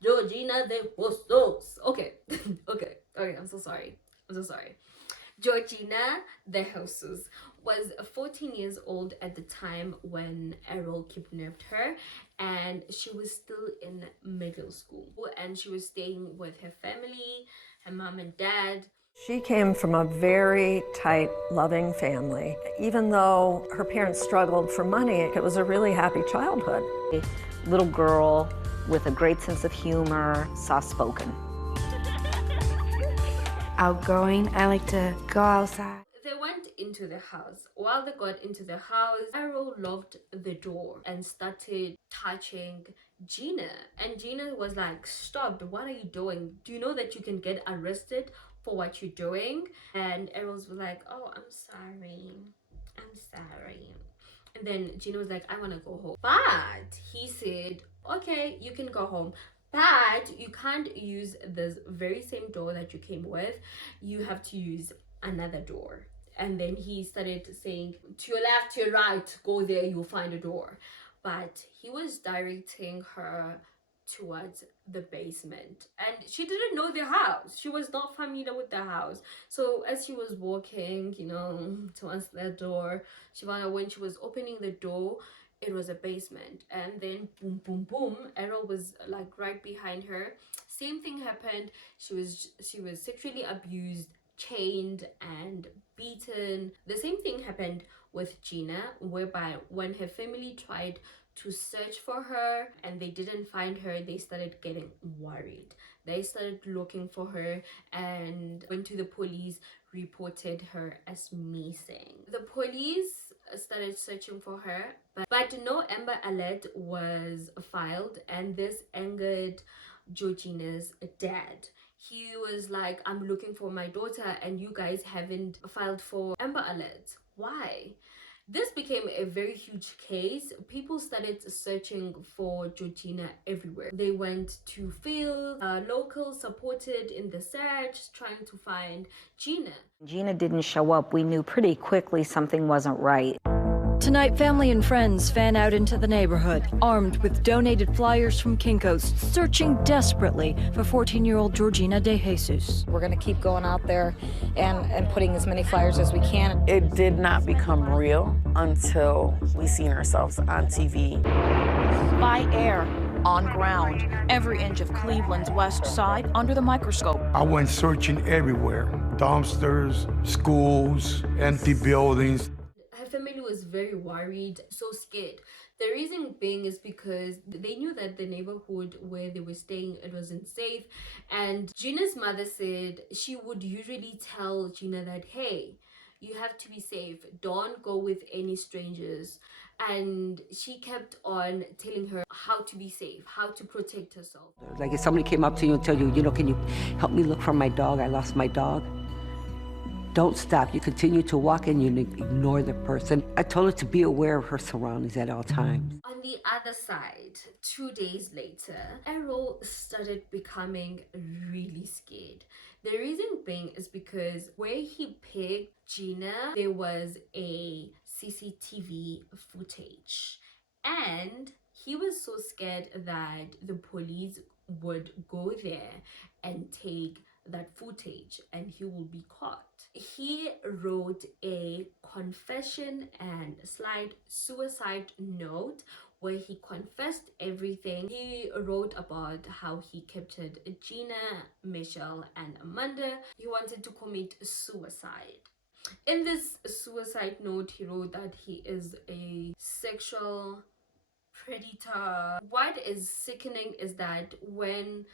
Georgina de Jesus. Okay. okay, I'm so sorry. Georgina de Jesus was 14 years old at the time when Errol kidnapped her, and she was still in middle school, and she was staying with her family, her mom and dad. She came from a very tight, loving family. Even though her parents struggled for money, it was a really happy childhood. A little girl with a great sense of humor, soft-spoken. Outgoing. I like to go outside. They went into the house. While they got into the house, Errol locked the door and started touching Gina. And Gina was like, "Stop, what are you doing? Do you know that you can get arrested for what you're doing?" And Errol was like, "Oh, I'm sorry. I'm sorry. And then Gina was like, I want to go home. But he said, okay, you can go home. But you can't use this very same door that you came with. You have to use another door. And then he started saying, to your left, to your right, go there, you'll find a door. But he was directing her towards the basement, and she didn't know the house. She was not familiar with the house. So as she was walking, towards the door, she found out when she was opening the door, it was a basement. And then boom, boom, boom, Ariel was like right behind her. Same thing happened. She was sexually abused, chained, and beaten. The same thing happened with Gina, whereby when her family tried to search for her and they didn't find her, they started getting worried. They started looking for her and went to the police, reported her as missing. The police started searching for her, but no Amber Alert was filed, and this angered Georgina's dad. He was like, I'm looking for my daughter and you guys haven't filed for Amber Alert. Why? This became a very huge case. People started searching for Georgina everywhere. They went to field, locals supported in the search, trying to find Gina. Gina didn't show up. We knew pretty quickly something wasn't right. Tonight, family and friends fan out into the neighborhood, armed with donated flyers from Kinko's, searching desperately for 14-year-old Georgina De Jesus. We're going to keep going out there and putting as many flyers as we can. It did not become real until we seen ourselves on TV. By air, on ground, every inch of Cleveland's west side under the microscope. I went searching everywhere, dumpsters, schools, empty buildings. Her family was very worried, so scared. The reason being is because they knew that the neighborhood where they were staying, it wasn't safe. And Gina's mother said she would usually tell Gina that, hey, you have to be safe, don't go with any strangers. And she kept on telling her how to be safe, how to protect herself. Like if somebody came up to you and told you, can you help me look for my dog? I lost my dog. Don't stop. You continue to walk and you ignore the person. I told her to be aware of her surroundings at all times. On the other side, 2 days later, Ariel started becoming really scared. The reason being is because where he picked Gina, there was a CCTV footage. And he was so scared that the police would go there and take that footage and he will be caught. He wrote a confession and slide suicide note where he confessed everything. He wrote about how he captured Gina, Michelle, and Amanda. He wanted to commit suicide. In this suicide note, he wrote that he is a sexual predator. What is sickening is that when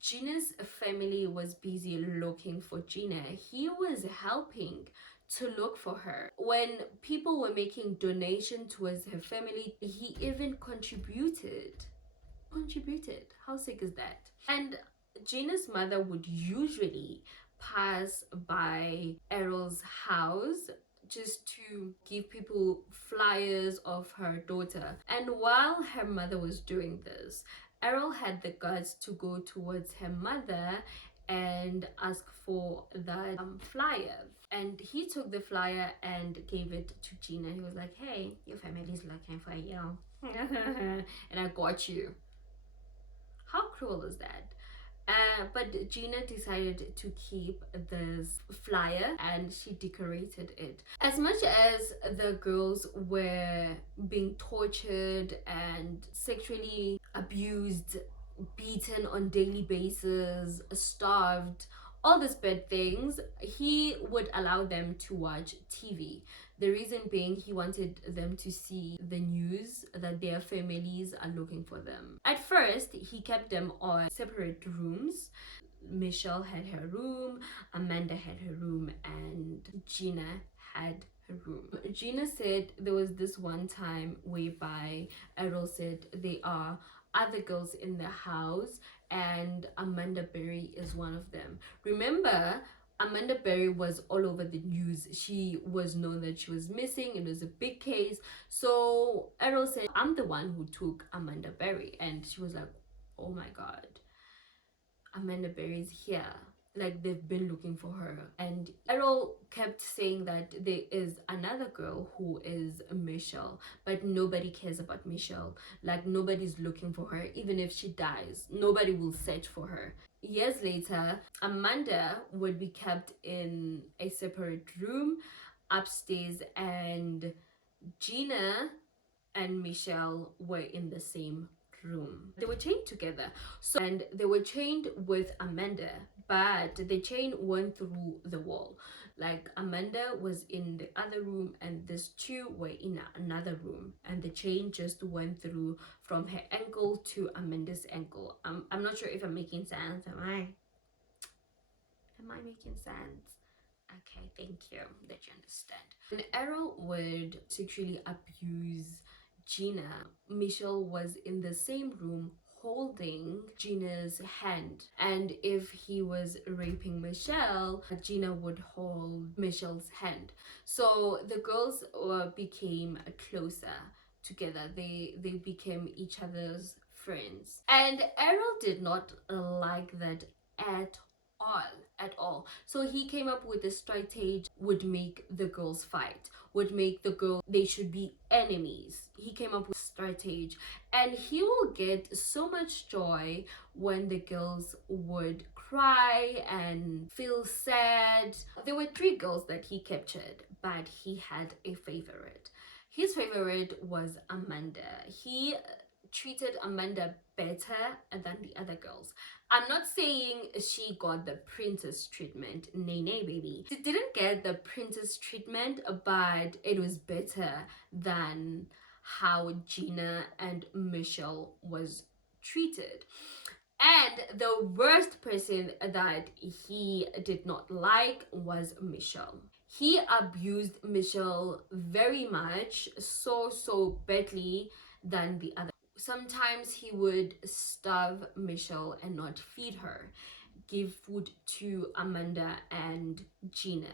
Gina's family was busy looking for Gina, he was helping to look for her. When people were making donations towards her family, he even contributed. How sick is that? And Gina's mother would usually pass by Ariel's house just to give people flyers of her daughter. And while her mother was doing this, Ariel had the guts to go towards her mother and ask for that flyer. And he took the flyer and gave it to Gina. He was like, hey, your family's looking for you. And I got you. How cruel is that? But Gina decided to keep this flyer and she decorated it. As much as the girls were being tortured and sexually abused, beaten on daily basis, starved, all these bad things, he would allow them to watch TV. The reason being, he wanted them to see the news that their families are looking for them. At first, he kept them on separate rooms. Michelle had her room, Amanda had her room, and Gina had her room. Gina said there was this one time whereby Ariel said there are other girls in the house and Amanda Berry is one of them. Remember, Amanda Berry was all over the news. She was known that she was missing. It was a big case. So Ariel said, I'm the one who took Amanda Berry. And she was like, oh my God, Amanda Berry is here. Like, they've been looking for her. And Ariel kept saying that there is another girl who is Michelle, but nobody cares about Michelle. Like, nobody's looking for her. Even if she dies, nobody will search for her. Years later, Amanda would be kept in a separate room upstairs, and Gina and Michelle were in the same room. They were chained together, so, and they were chained with Amanda, but the chain went through the wall. Like, Amanda was in the other room and these two were in another room, and the chain just went through from her ankle to Amanda's ankle. I'm not sure if I'm making sense. Am I making sense? Okay, thank you that you understand. And Ariel would sexually abuse Gina. Michelle was in the same room holding Gina's hand, and if he was raping Michelle, Gina would hold Michelle's hand. So the girls became closer together. They became each other's friends, and Ariel did not like that at all. So he came up with a strategy would make the girls fight, would make the girls, they should be enemies. He came up with a strategy, and he will get so much joy when the girls would cry and feel sad. There were 3 girls that he captured, but he had a favorite. His favorite was Amanda. He treated Amanda better than the other girls. I'm not saying she got the princess treatment. Nay, baby. She didn't get the princess treatment, but it was better than how Gina and Michelle was treated. And the worst person that he did not like was Michelle. He abused Michelle very much, so badly than the other. Sometimes he would starve Michelle and not feed her, give food to Amanda and Gina.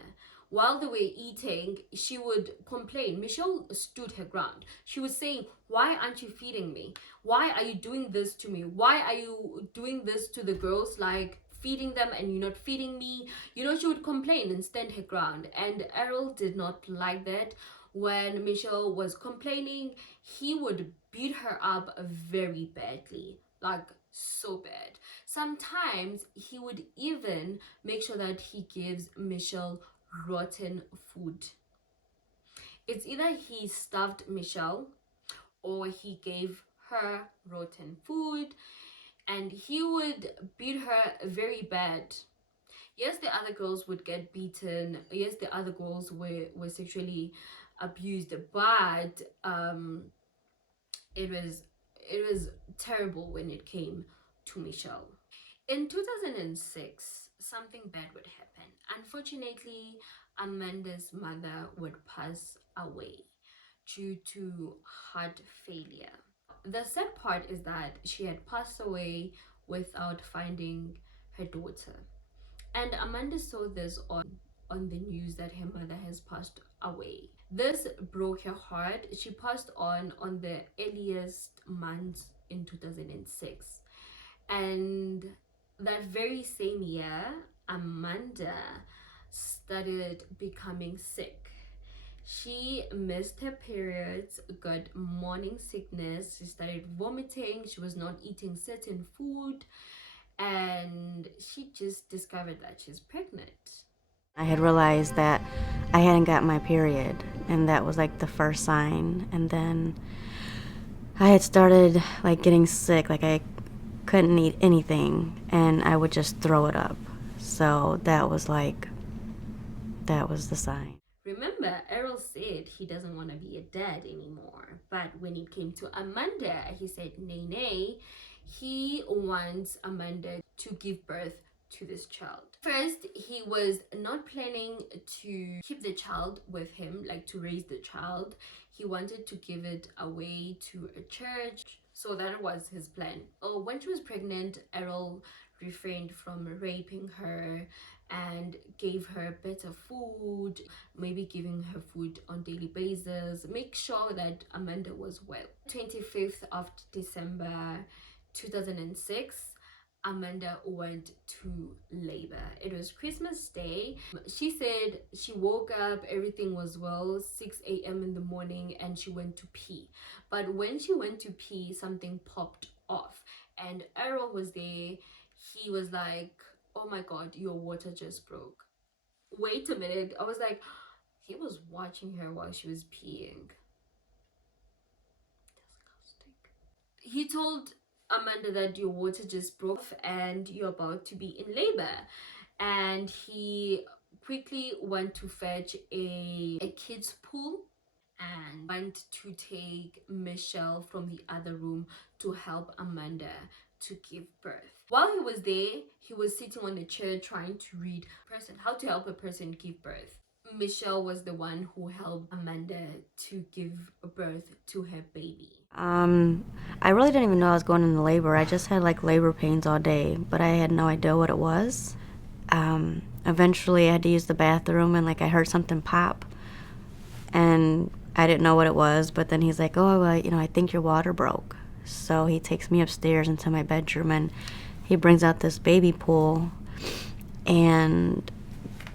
While they were eating, she would complain. Michelle stood her ground. She was saying, why aren't you feeding me? Why are you doing this to me? Why are you doing this to the girls? Like, feeding them and you're not feeding me. You know, she would complain and stand her ground. And Ariel did not like that. When Michelle was complaining, he would beat her up very badly, like so bad. Sometimes he would even make sure that he gives Michelle rotten food. It's either he starved Michelle or he gave her rotten food, and he would beat her very bad. Yes, the other girls would get beaten. Yes, the other girls were sexually abused, but it was terrible when it came to Michelle. In 2006, something bad would happen. Unfortunately, Amanda's mother would pass away due to heart failure. The sad part is that she had passed away without finding her daughter. And Amanda saw this on the news that her mother has passed away. This broke her heart. She passed on the earliest month in 2006. And that very same year, Amanda started becoming sick. She missed her periods, got morning sickness, she started vomiting, she was not eating certain food, and she just discovered that she's pregnant. I had realized that I hadn't got my period, and that was like the first sign. And then I had started like getting sick, like I couldn't eat anything and I would just throw it up. So that was the sign. Remember, Ariel said he doesn't want to be a dad anymore, but when it came to Amanda, he said nay, he wants Amanda to give birth to this child. First, he was not planning to keep the child with him, like to raise the child. He wanted to give it away to a church. So that was his plan. When she was pregnant, Ariel refrained from raping her and gave her better food, maybe giving her food on daily basis, make sure that Amanda was well. 25th of December 2006, Amanda went to labor. It was Christmas Day. She said she woke up, everything was well, 6 a.m. in the morning, and she went to pee. But when she went to pee, something popped off, and Ariel was there. He was like, oh my god, your water just broke. Wait a minute. I was like, he was watching her while she was peeing. Disgusting. He told Amanda that your water just broke and you're about to be in labor. And he quickly went to fetch a kid's pool and went to take Michelle from the other room to help Amanda to give birth. While he was there, he was sitting on the chair trying to read how to help a person give birth. Michelle was the one who helped Amanda to give birth to her baby. I really didn't even know I was going into labor. I just had like labor pains all day, but I had no idea what it was. Eventually I had to use the bathroom and like I heard something pop and I didn't know what it was, but then he's like, oh, well, I think your water broke. So he takes me upstairs into my bedroom and he brings out this baby pool, and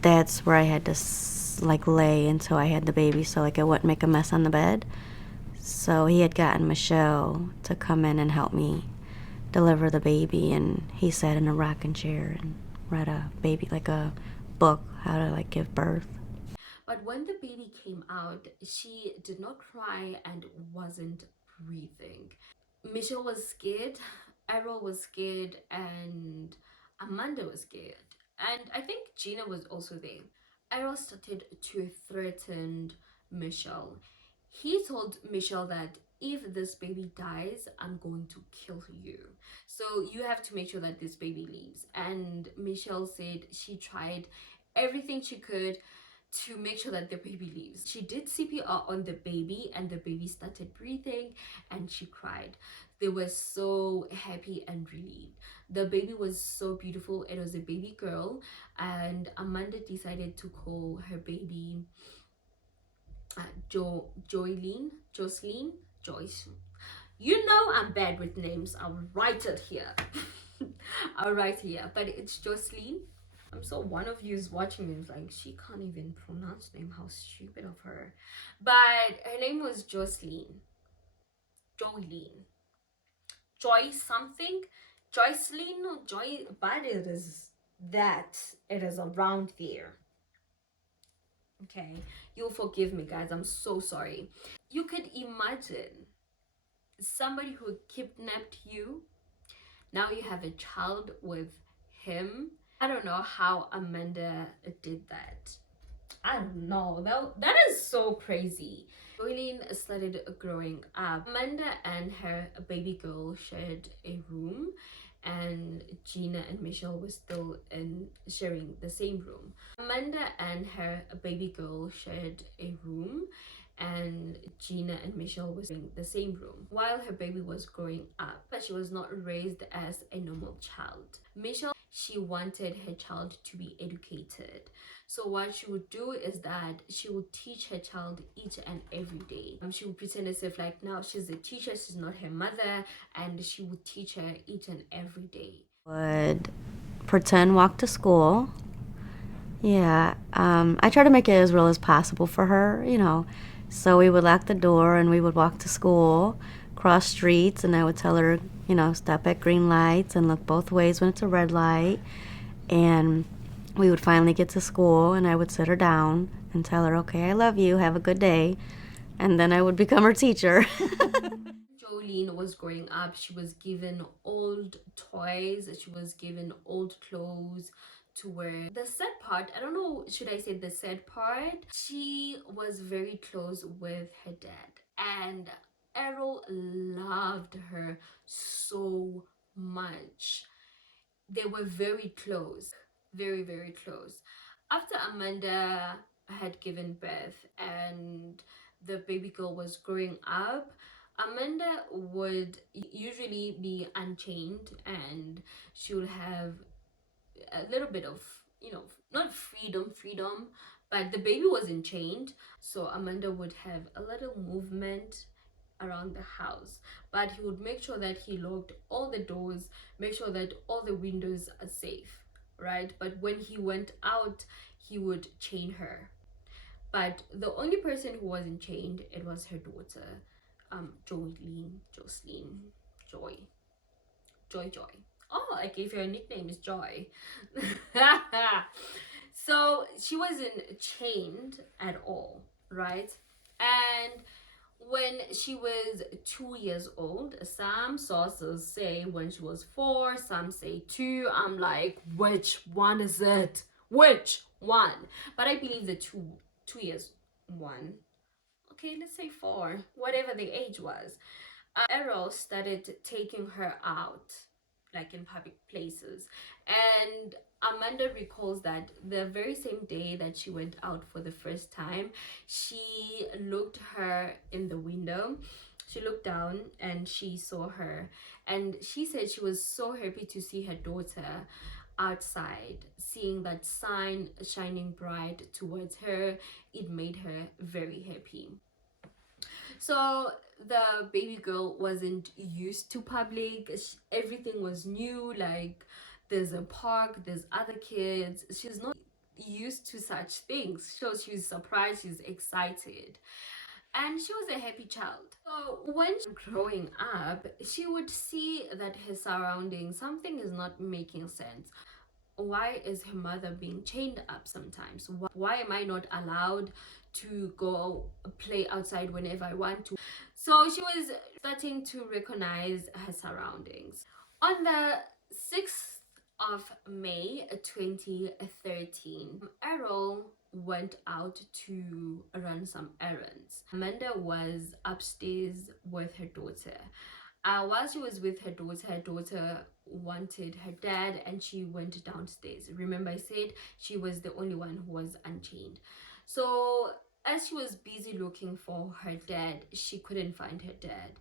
that's where I had to like lay until I had the baby so like I wouldn't make a mess on the bed. So he had gotten Michelle to come in and help me deliver the baby, and he sat in a rocking chair and read a book, how to like give birth. But when the baby came out, she did not cry and wasn't breathing. Michelle was scared, Ariel was scared, and Amanda was scared. And I think Gina was also there. Ariel started to threaten Michelle. He told Michelle that if this baby dies, I'm going to kill you. So you have to make sure that this baby leaves. And Michelle said she tried everything she could to make sure that the baby leaves. She did CPR on the baby and the baby started breathing and she cried. They were so happy and relieved. The baby was so beautiful. It was a baby girl, and Amanda decided to call her baby Jocelyn. Joyce. You know I'm bad with names. I'll write it here. I'll write here, but it's Jocelyn. I'm so one of you is watching me, like, she can't even pronounce name. How stupid of her. But her name was Jocelyn. Jolene. Joy something. Joycelyn or Joy, but it is that. It is around there. Okay, you'll forgive me, guys. I'm so sorry. You could imagine somebody who kidnapped you. Now you have a child with him. I don't know how Amanda did that. I don't know. That is so crazy. Joylene started growing up. Amanda and her baby girl shared a room, and Gina and Michelle were still sharing the same room. Amanda and her baby girl shared a room, and Gina and Michelle was in the same room while her baby was growing up. But she was not raised as a normal child. Michelle, she wanted her child to be educated. So what she would do is that she would teach her child each and every day. She would pretend as if like now she's a teacher, she's not her mother, and she would teach her each and every day. Would pretend walk to school. Yeah, I try to make it as real as possible for her, So we would lock the door and we would walk to school, cross streets, and I would tell her, stop at green lights and look both ways when it's a red light. And we would finally get to school and I would sit her down and tell her, okay, I love you, have a good day. And then I would become her teacher. Jolene was growing up, she was given old toys, she was given old clothes to wear. The sad part, I don't know, should I say the sad part? She was very close with her dad, and Errol loved her so much. They were very close, very, very close. After Amanda had given birth and the baby girl was growing up, Amanda would usually be unchained and she would have a little bit of you know, not freedom, but the baby wasn't chained. So Amanda would have a little movement around the house, but he would make sure that he locked all the doors, make sure that all the windows are safe, right? But when he went out, he would chain her. But the only person who wasn't chained, it was her daughter, Joy. Joy. Oh, I gave her a nickname, is Joy. So she wasn't chained at all, right? And when she was 2 years old, some sources say when she was 4, some say 2. I'm like, which one is it? Which one? But I believe the 2 years one. Okay, let's say 4, whatever the age was. Ariel started taking her out, like in public places, and Amanda recalls that the very same day that she went out for the first time, she looked her in the window. She looked down and she saw her, and she said she was so happy to see her daughter outside, seeing that sun shining bright towards her. It made her very happy. So the baby girl wasn't used to public. Everything was new, like there's a park, there's other kids. She's not used to such things. So she's surprised, she's excited, and she was a happy child. So when she was growing up, she would see that her surroundings, something is not making sense. Why is her mother being chained up sometimes? Why am I not allowed to go play outside whenever I want to? So she was starting to recognize her surroundings. On the 6th of May 2013, Errol went out to run some errands. Amanda was upstairs with her daughter. While she was with her daughter wanted her dad and she went downstairs. Remember I said she was the only one who was unchained. So as she was busy looking for her dad, she couldn't find her dad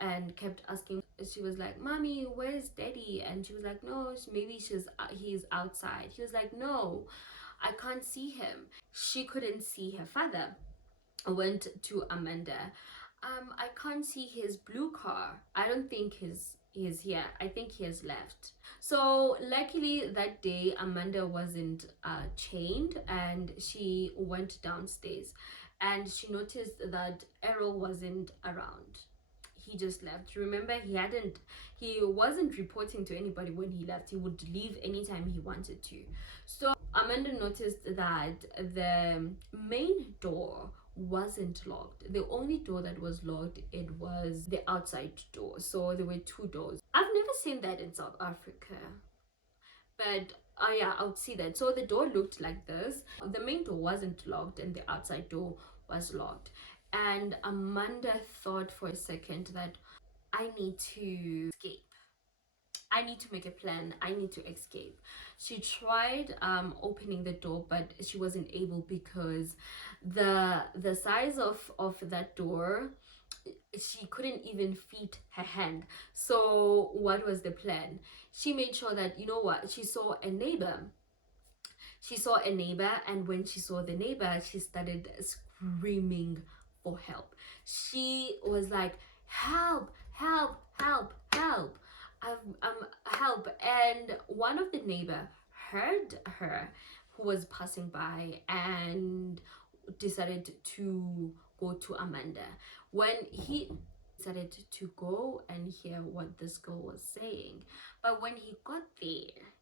and kept asking. She was like, "Mommy, where's daddy?" And she was like, "No, maybe he's outside." He was like, "No, I can't see him." She couldn't see her father. I went to Amanda. I can't see his blue car. I don't think he's here. I think he has left. So luckily that day Amanda wasn't chained, and she went downstairs and she noticed that Errol wasn't around. He just left. Remember, he wasn't reporting to anybody when he left. He would leave anytime he wanted to. So Amanda noticed that the main door wasn't locked. The only door that was locked, it was the outside door. So there were 2 doors. I've never seen that in South Africa, but yeah, I would see that. So the door looked like this. The main door wasn't locked and the outside door was locked. And Amanda thought for a second that I need to escape. I need to make a plan. I need to escape. She tried opening the door, but she wasn't able because the size of that door, she couldn't even fit her hand. So what was the plan? She made sure that, you know what, she saw a neighbor. And when she saw the neighbor, she started screaming for help. She was like, "Help, help, help, help. Help." And one of the neighbor heard her, who was passing by, and decided to go to Amanda. When he decided to go and hear what this girl was saying, but when he got there,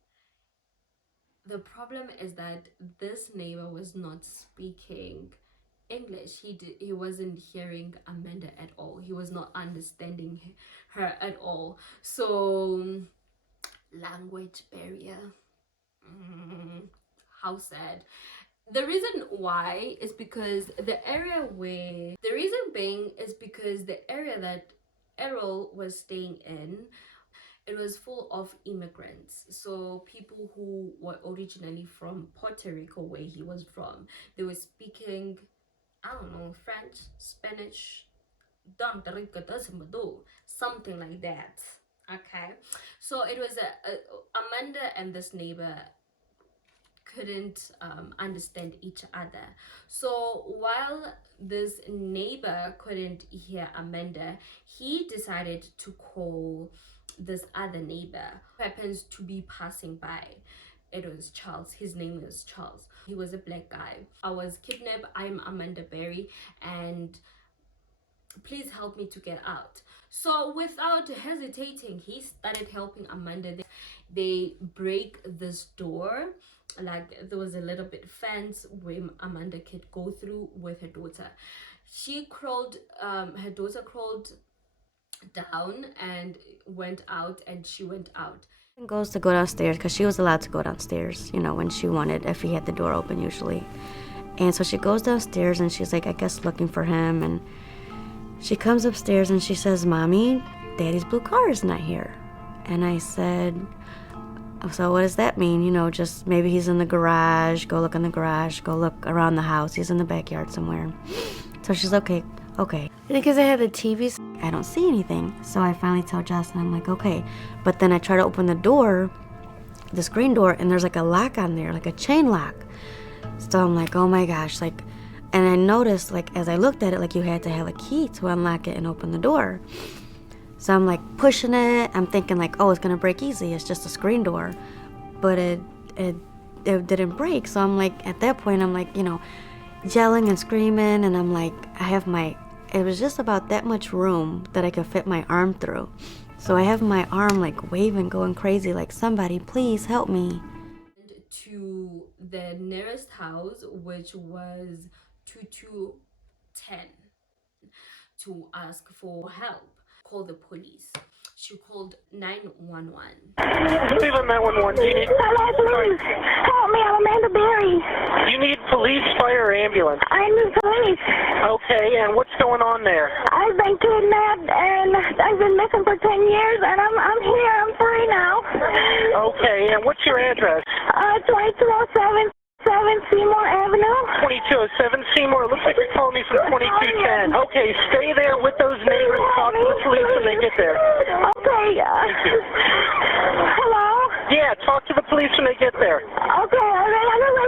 the problem is that this neighbor was not speaking English. He wasn't hearing Amanda at all. He was not understanding her at all. So language barrier. How sad. The reason why is because the area that Errol was staying in, it was full of immigrants. So people who were originally from Puerto Rico, where he was from. They were speaking, I don't know, French, Spanish, something like that. Okay, so it was Amanda and this neighbor couldn't understand each other. So while this neighbor couldn't hear Amanda, he decided to call this other neighbor who happens to be passing by. It was Charles. His name was Charles. He was a black guy. I was kidnapped. I'm Amanda Berry, and please help me to get out. So without hesitating, he started helping Amanda. They break this door. Like, there was a little bit fence where Amanda could go through with her daughter. She crawled, her daughter crawled down and went out, and she went out. Goes to go downstairs because she was allowed to go downstairs, you know, when she wanted, if he had the door open usually. And so she goes downstairs and she's like, I guess looking for him. And she comes upstairs and she says, Mommy, Daddy's blue car is not here. And I said, so what does that mean? You know, just maybe he's in the garage. Go look in the garage. Go look around the house. He's in the backyard somewhere. So she's okay. Because I had the TV, I don't see anything. So I finally tell Justin, I'm like, okay. But then I try to open the door, the screen door, and there's like a lock on there, like a chain lock. So I'm like, oh my gosh, like, and I noticed, like, as I looked at it, like you had to have a key to unlock it and open the door. So I'm like pushing it. I'm thinking like, oh, it's gonna break easy. It's just a screen door, but it didn't break. So I'm like, at that point, I'm like, you know, yelling and screaming, and I'm like, it was just about that much room that I could fit my arm through. So I have my arm like waving, going crazy, like, somebody please help me. To the nearest house, which was 2210, to ask for help. Call the police. She called 911. Cleveland 911. Do you need... Hello, please. Help me. I'm Amanda Berry. You need police, fire, or ambulance? I need police. Okay, and what's going on there? I've been kidnapped and I've been missing for 10 years, and I'm here. I'm free now. Okay, and what's your address? 2207 Seymour Avenue. 2207 Seymour. It looks like you're calling me from 2210. Okay, stay there with those neighbors. Talk to the police when they get there. Okay. Hello? Yeah, talk to the police when they get there. Okay, I'm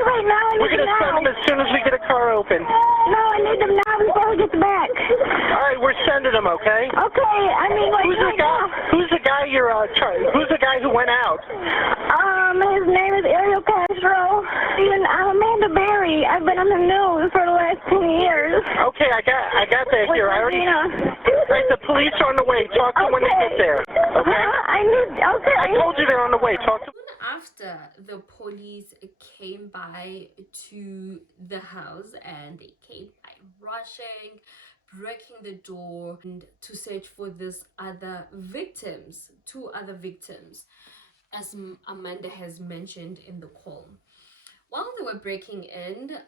right now. We're going to send them as soon as we get a car open. No, I need them now before we get back. All right, we're sending them, okay? Okay, I mean, like, who's the guy you're, who's the guy who went out? His name is Ariel Castro. I'm Amanda Berry. I've been on the news for the last 10 years. Okay, I got that here. I already... Right, the police are on the way. Talk to them when they get there. Okay? I told you they're on the way. Talk to them. After the police came by to the house, and they came by rushing, breaking the door, and to search for this other victims, 2 other victims, as Amanda has mentioned in the call. While they were breaking in,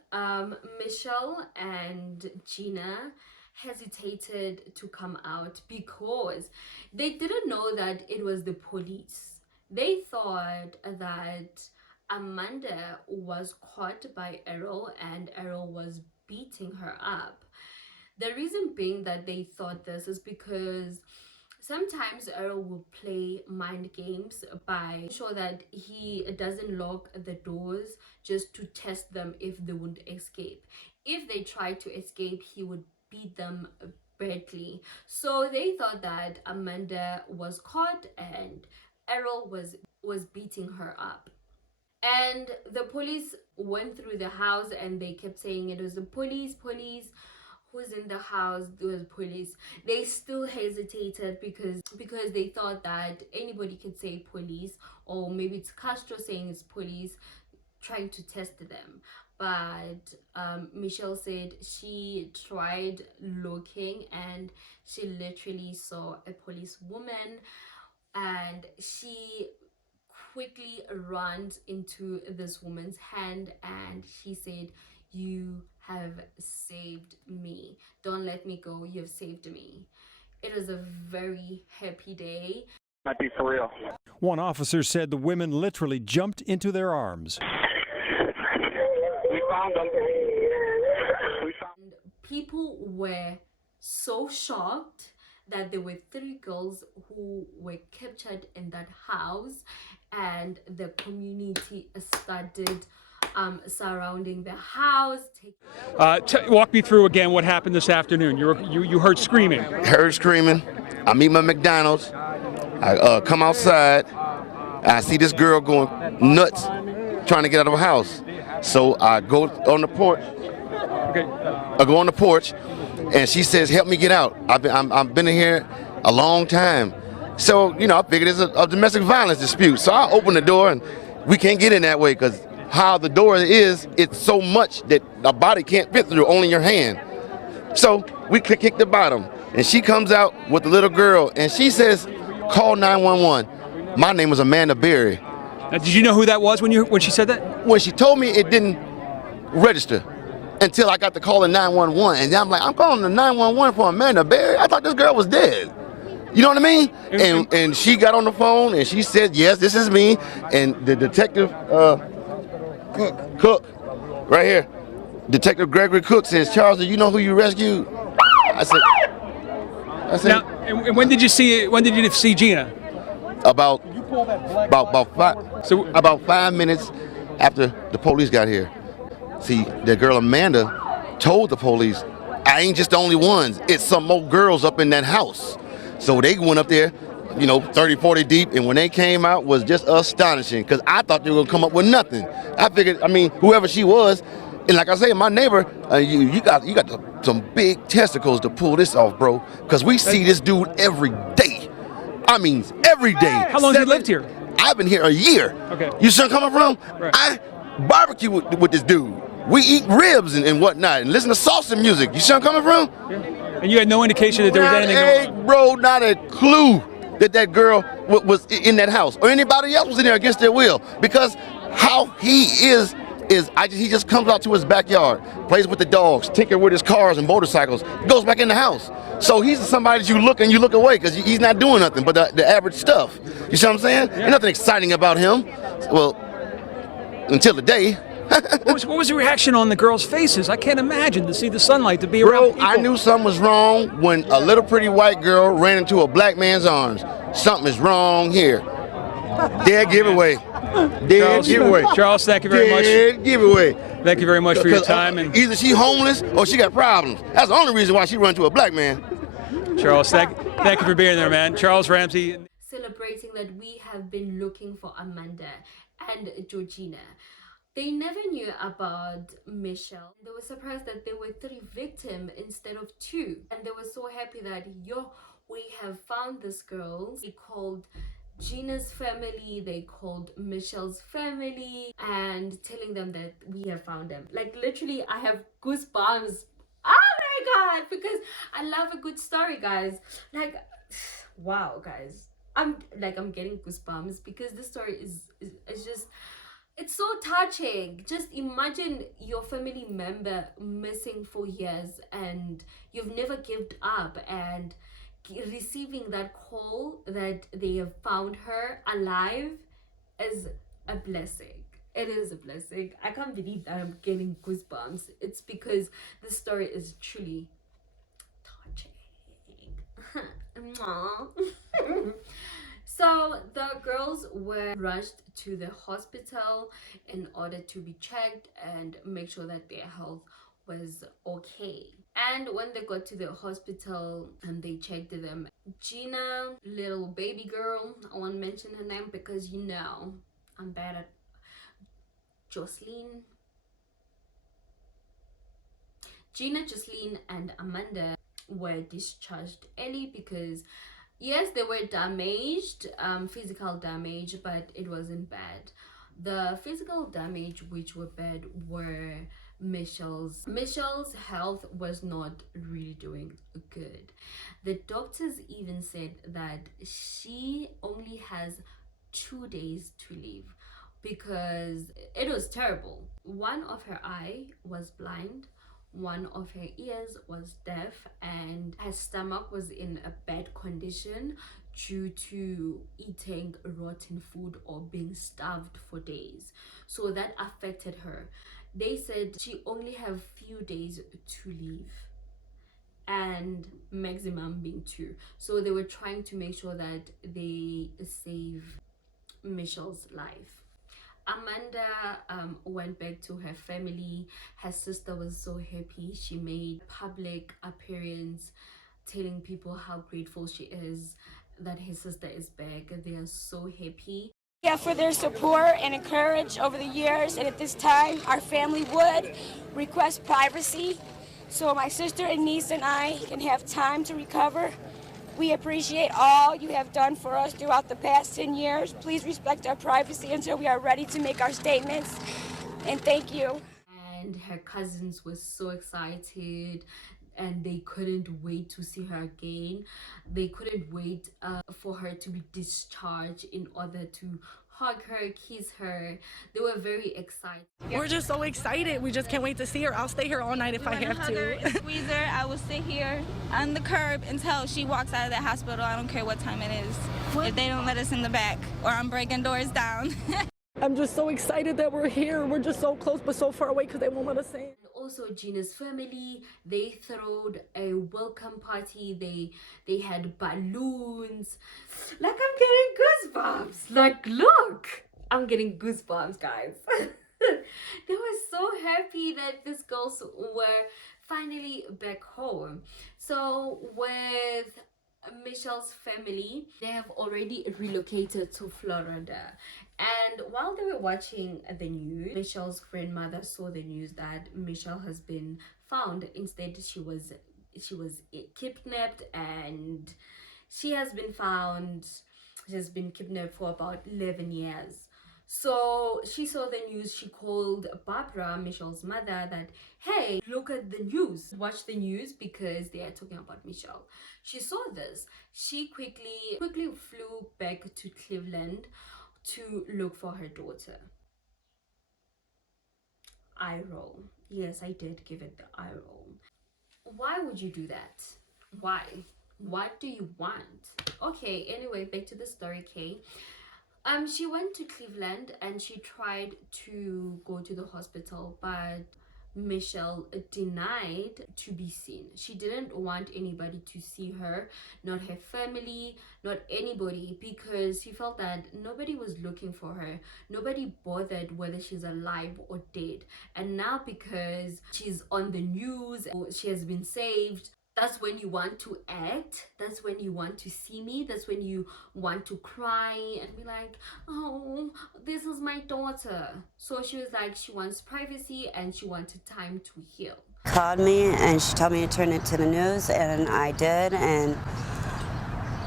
Michelle and Gina hesitated to come out because they didn't know that it was the police. They thought that Amanda was caught by Ariel, and Ariel was beating her up. The reason being that they thought this is because sometimes Ariel will play mind games by ensure that he doesn't lock the doors, just to test them if they would escape. If they try to escape, he would beat them badly. So they thought that Amanda was caught and Ariel was beating her up. And the police went through the house and they kept saying it was the police. Who's in the house? There was police. They still hesitated because they thought that anybody could say police, or maybe it's Castro saying it's police, trying to test them. But Michelle said she tried looking and she literally saw a police woman, and she quickly runs into this woman's hand and she said, "You have saved me. Don't let me go. You have saved me." It was a very happy day. Might be for real. One officer said the women literally jumped into their arms. We found them. And people were so shocked that there were 3 girls who were captured in that house, and the community started surrounding the house. Walk me through again what happened this afternoon. You heard screaming. Heard screaming. I meet my McDonald's. I come outside. I see this girl going nuts, trying to get out of her house. So I go on the porch. Okay. I go on the porch, and she says, "Help me get out. I've been in here a long time." So I figured it's a domestic violence dispute. So I open the door, and we can't get in that way because how the door is, it's so much that a body can't fit through, only your hand. So we kick the bottom, and she comes out with the little girl, and she says, "Call 911." My name was Amanda Berry. Now, did you know who that was when she said that? When she told me, it didn't register until I got the call in 911, and I'm like, I'm calling the 911 for Amanda Berry. I thought this girl was dead. You know what I mean? And she got on the phone and she said, "Yes, this is me." And the detective, Cook, right here, Detective Gregory Cook says, "Charles, do you know who you rescued?" I said. Now, and when did you see Gina? About 5 minutes after the police got here. See, the girl Amanda told the police, "I ain't just the only ones. It's some more girls up in that house." So they went up there, 30, 40 deep, and when they came out was just astonishing because I thought they were gonna come up with nothing. I figured, whoever she was, and like I say, my neighbor, you got some big testicles to pull this off, bro, because we see this dude every day. Every day. How long have you lived here? I've been here a year. Okay. You see where I'm coming from? Right. I barbecue with this dude. We eat ribs and whatnot and listen to salsa music. You see where I'm coming from? Yeah. And you had no indication that there was anything going on? Bro, not a clue that girl was in that house or anybody else was in there against their will, because how he is he just comes out to his backyard, plays with the dogs, tinker with his cars and motorcycles, goes back in the house. So he's somebody that you look away because he's not doing nothing but the average stuff. You see what I'm saying? Yeah. There's nothing exciting about him. Well, until the day. What was the reaction on the girls' faces? I can't imagine to see the sunlight, to be around people. I knew something was wrong when a little pretty white girl ran into a black man's arms. Something is wrong here. Dead giveaway. Dead giveaway. Charles, thank you very much. Dead giveaway. Thank you very much for your time. And either she homeless or she got problems. That's the only reason why she run to a black man. Charles, thank you for being there, man. Charles Ramsey. Celebrating that we have been looking for Amanda and Georgina. They never knew about Michelle. They were surprised that there were 3 victims instead of 2. And they were so happy that, we have found this girl. They called Gina's family, they called Michelle's family, and telling them that we have found them. Like, literally, I have goosebumps. Oh my God, because I love a good story, guys. Like, wow, guys. I'm getting goosebumps because this story is just... It's so touching. Just imagine your family member missing for years and you've never given up, and receiving that call that they have found her alive is a blessing. It is a blessing. I can't believe that I'm getting goosebumps. It's because this story is truly touching. So the girls were rushed to the hospital in order to be checked and make sure that their health was okay. And when they got to the hospital and they checked them, Gina, little baby girl, I won't mention her name because I'm bad at Gina, Jocelyn, and Amanda were discharged early because yes, they were damaged, physical damage, but it wasn't bad. The physical damage which were bad were Michelle's health was not really doing good. The doctors even said that she only has 2 days to live because it was terrible. One of her eye was blind, one of her ears was deaf, and her stomach was in a bad condition due to eating rotten food or being starved for days. So that affected her. They said she only have few days to live, and maximum being 2. So they were trying to make sure that they save Michelle's life. Amanda went back to her family. Her sister was so happy. She made public appearance telling people how grateful she is that his sister is back. They are so happy. Yeah, for their support and encourage over the years, and at this time our family would request privacy so my sister and niece and I can have time to recover. We appreciate all you have done for us throughout the past 10 years. Please respect our privacy until we are ready to make our statements, and thank you. And her cousins were so excited and they couldn't wait to see her again. They couldn't wait for her to be discharged in order to hug her, kiss her. They were very excited. We're just so excited. We just can't wait to see her. I'll stay here all night if I have hug her to. and squeeze her. I will sit here on the curb until she walks out of the hospital. I don't care what time it is. If they don't let us in the back or I'm breaking doors down. I'm just so excited that we're here. We're just so close but so far away because they won't let us in. And also Gina's family, they threw a welcome party. They had balloons. Like, I'm getting goosebumps. Like, look, I'm getting goosebumps, guys. They were so happy that these girls were finally back home. So with Michelle's family, they have already relocated to Florida. And while they were watching the news, Michelle's grandmother saw the news that Michelle has been found. Instead, she was kidnapped, and she has been found. She has been kidnapped for about 11 years. So she saw the news. She called Barbara, Michelle's mother, that, hey, look at the news, watch the news, because they are talking about Michelle. She saw this. She quickly flew back to Cleveland to look for her daughter. Eye roll. Yes, I did give it the eye roll. Why would you do that? Why? What do you want? Okay, anyway, back to the story, Kay. She went to Cleveland and she tried to go to the hospital, but Michelle denied to be seen. She didn't want anybody to see her, not her family, not anybody, because she felt that nobody was looking for her. Nobody bothered whether she's alive or dead. And now because she's on the news, she has been saved, that's when you want to act. That's when you want to see me. That's when you want to cry and be like, oh, this is my daughter. So she was like, she wants privacy and she wanted time to heal. Called me and she told me to turn it to the news, and I did, and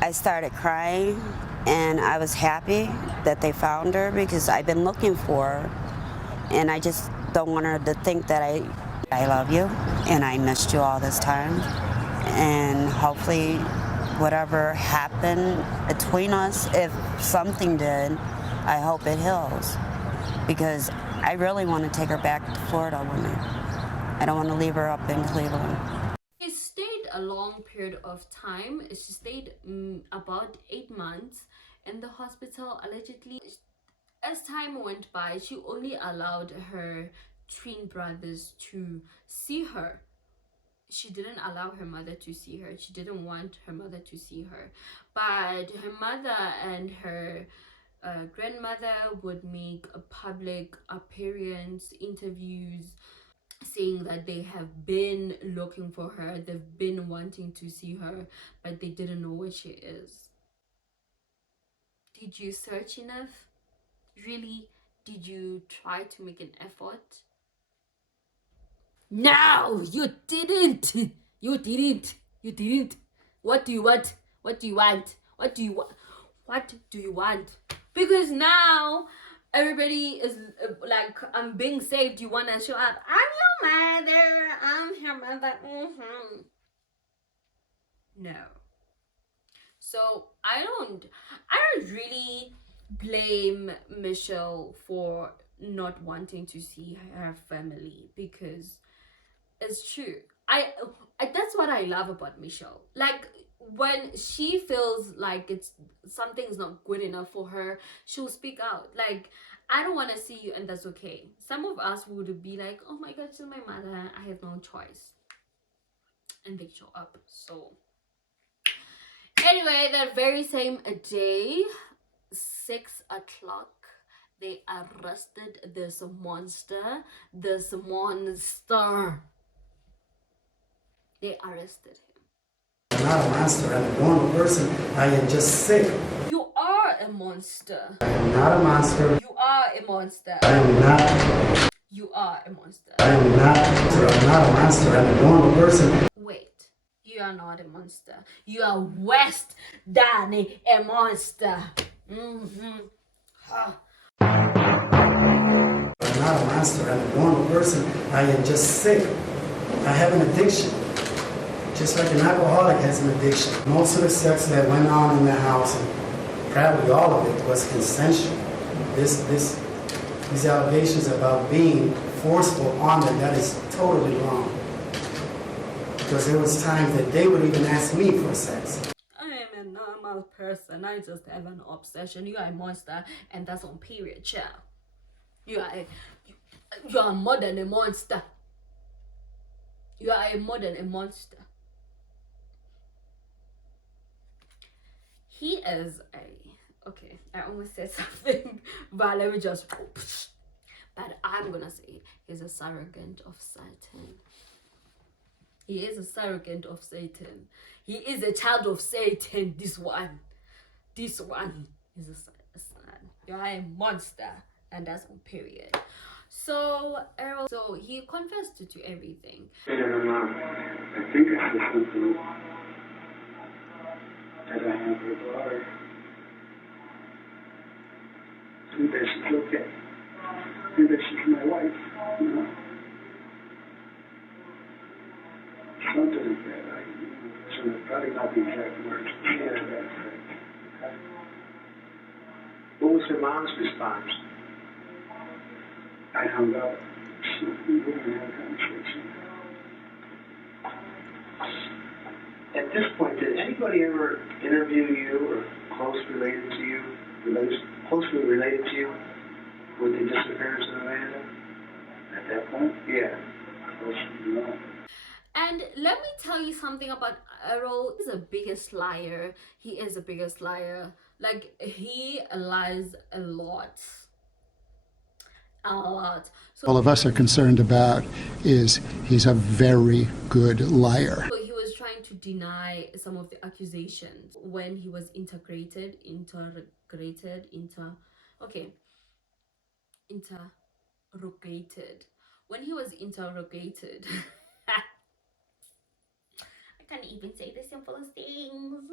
I started crying, and I was happy that they found her because I've been looking for her, and I just don't want her to think that I love you and I missed you all this time. And hopefully whatever happened between us, if something did, I hope it heals. Because I really want to take her back to Florida with me. I don't want to leave her up in Cleveland. She stayed a long period of time. She stayed about 8 months in the hospital, allegedly. As time went by, she only allowed her twin brothers to see her. She didn't allow her mother to see her. She didn't want her mother to see her. But her mother and her grandmother would make a public appearance, interviews, saying that they have been looking for her. They've been wanting to see her, but they didn't know where she is. Did you search enough? Really? Did you try to make an effort? No, you didn't. You didn't. You didn't. What do you want? What do you want? What do you want? What do you want? Because now everybody is like, I'm being saved. You want to show up. I'm your mother. I'm her mother. No. So I don't really blame Michelle for not wanting to see her family, because it's true. I that's what I love about Michelle. Like, when she feels like something's not good enough for her, she'll speak out. Like, I don't want to see you, and that's okay. Some of us would be like, oh my god, she's my mother, I have no choice, and they show up. So anyway, that very same day, 6 o'clock, They arrested this monster. This monster. They arrested him. I'm not a monster. I'm a normal person. I am just sick. You are a monster. I am not a monster. You are a monster. I am not. You are a monster. I am not. I'm not a monster. I'm a normal person. Wait, you are not a monster. You are worse than a monster. Huh. I'm not a monster. I'm a normal person. I am just sick. I have an addiction. Just like an alcoholic has an addiction. Most of the sex that went on in the house, and probably all of it, was consensual. These allegations about being forceful on them, that is totally wrong. Because there was times that they would even ask me for sex. I am a normal person. I just have an obsession. You are a monster, and that's on period, child. You are more than a monster. You are more than a monster. He is okay, I almost said something, but let me just, but I'm gonna say he's a surrogate of Satan. He is a surrogate of Satan. He is a child of Satan. This one is a son. You are a monster, and that's on period. So Ariel, he confessed to everything. I think I said something that I have a daughter. And that she's okay. And that she's my wife, you know. Something like that. So probably not the exact words. Yeah, that's it. Okay. What was her mom's response? I hung up. We didn't have a conversation. At this point, did anybody ever interview you or closely related to you with the disappearance of Amanda? At that point? Yeah. No. And let me tell you something about Ariel. He's the biggest liar. He is the biggest liar. Like, he lies a lot. So all of us are concerned about is he's a very good liar. So he was trying to deny some of the accusations when he was interrogated. When he was interrogated. I can't even say the simplest things.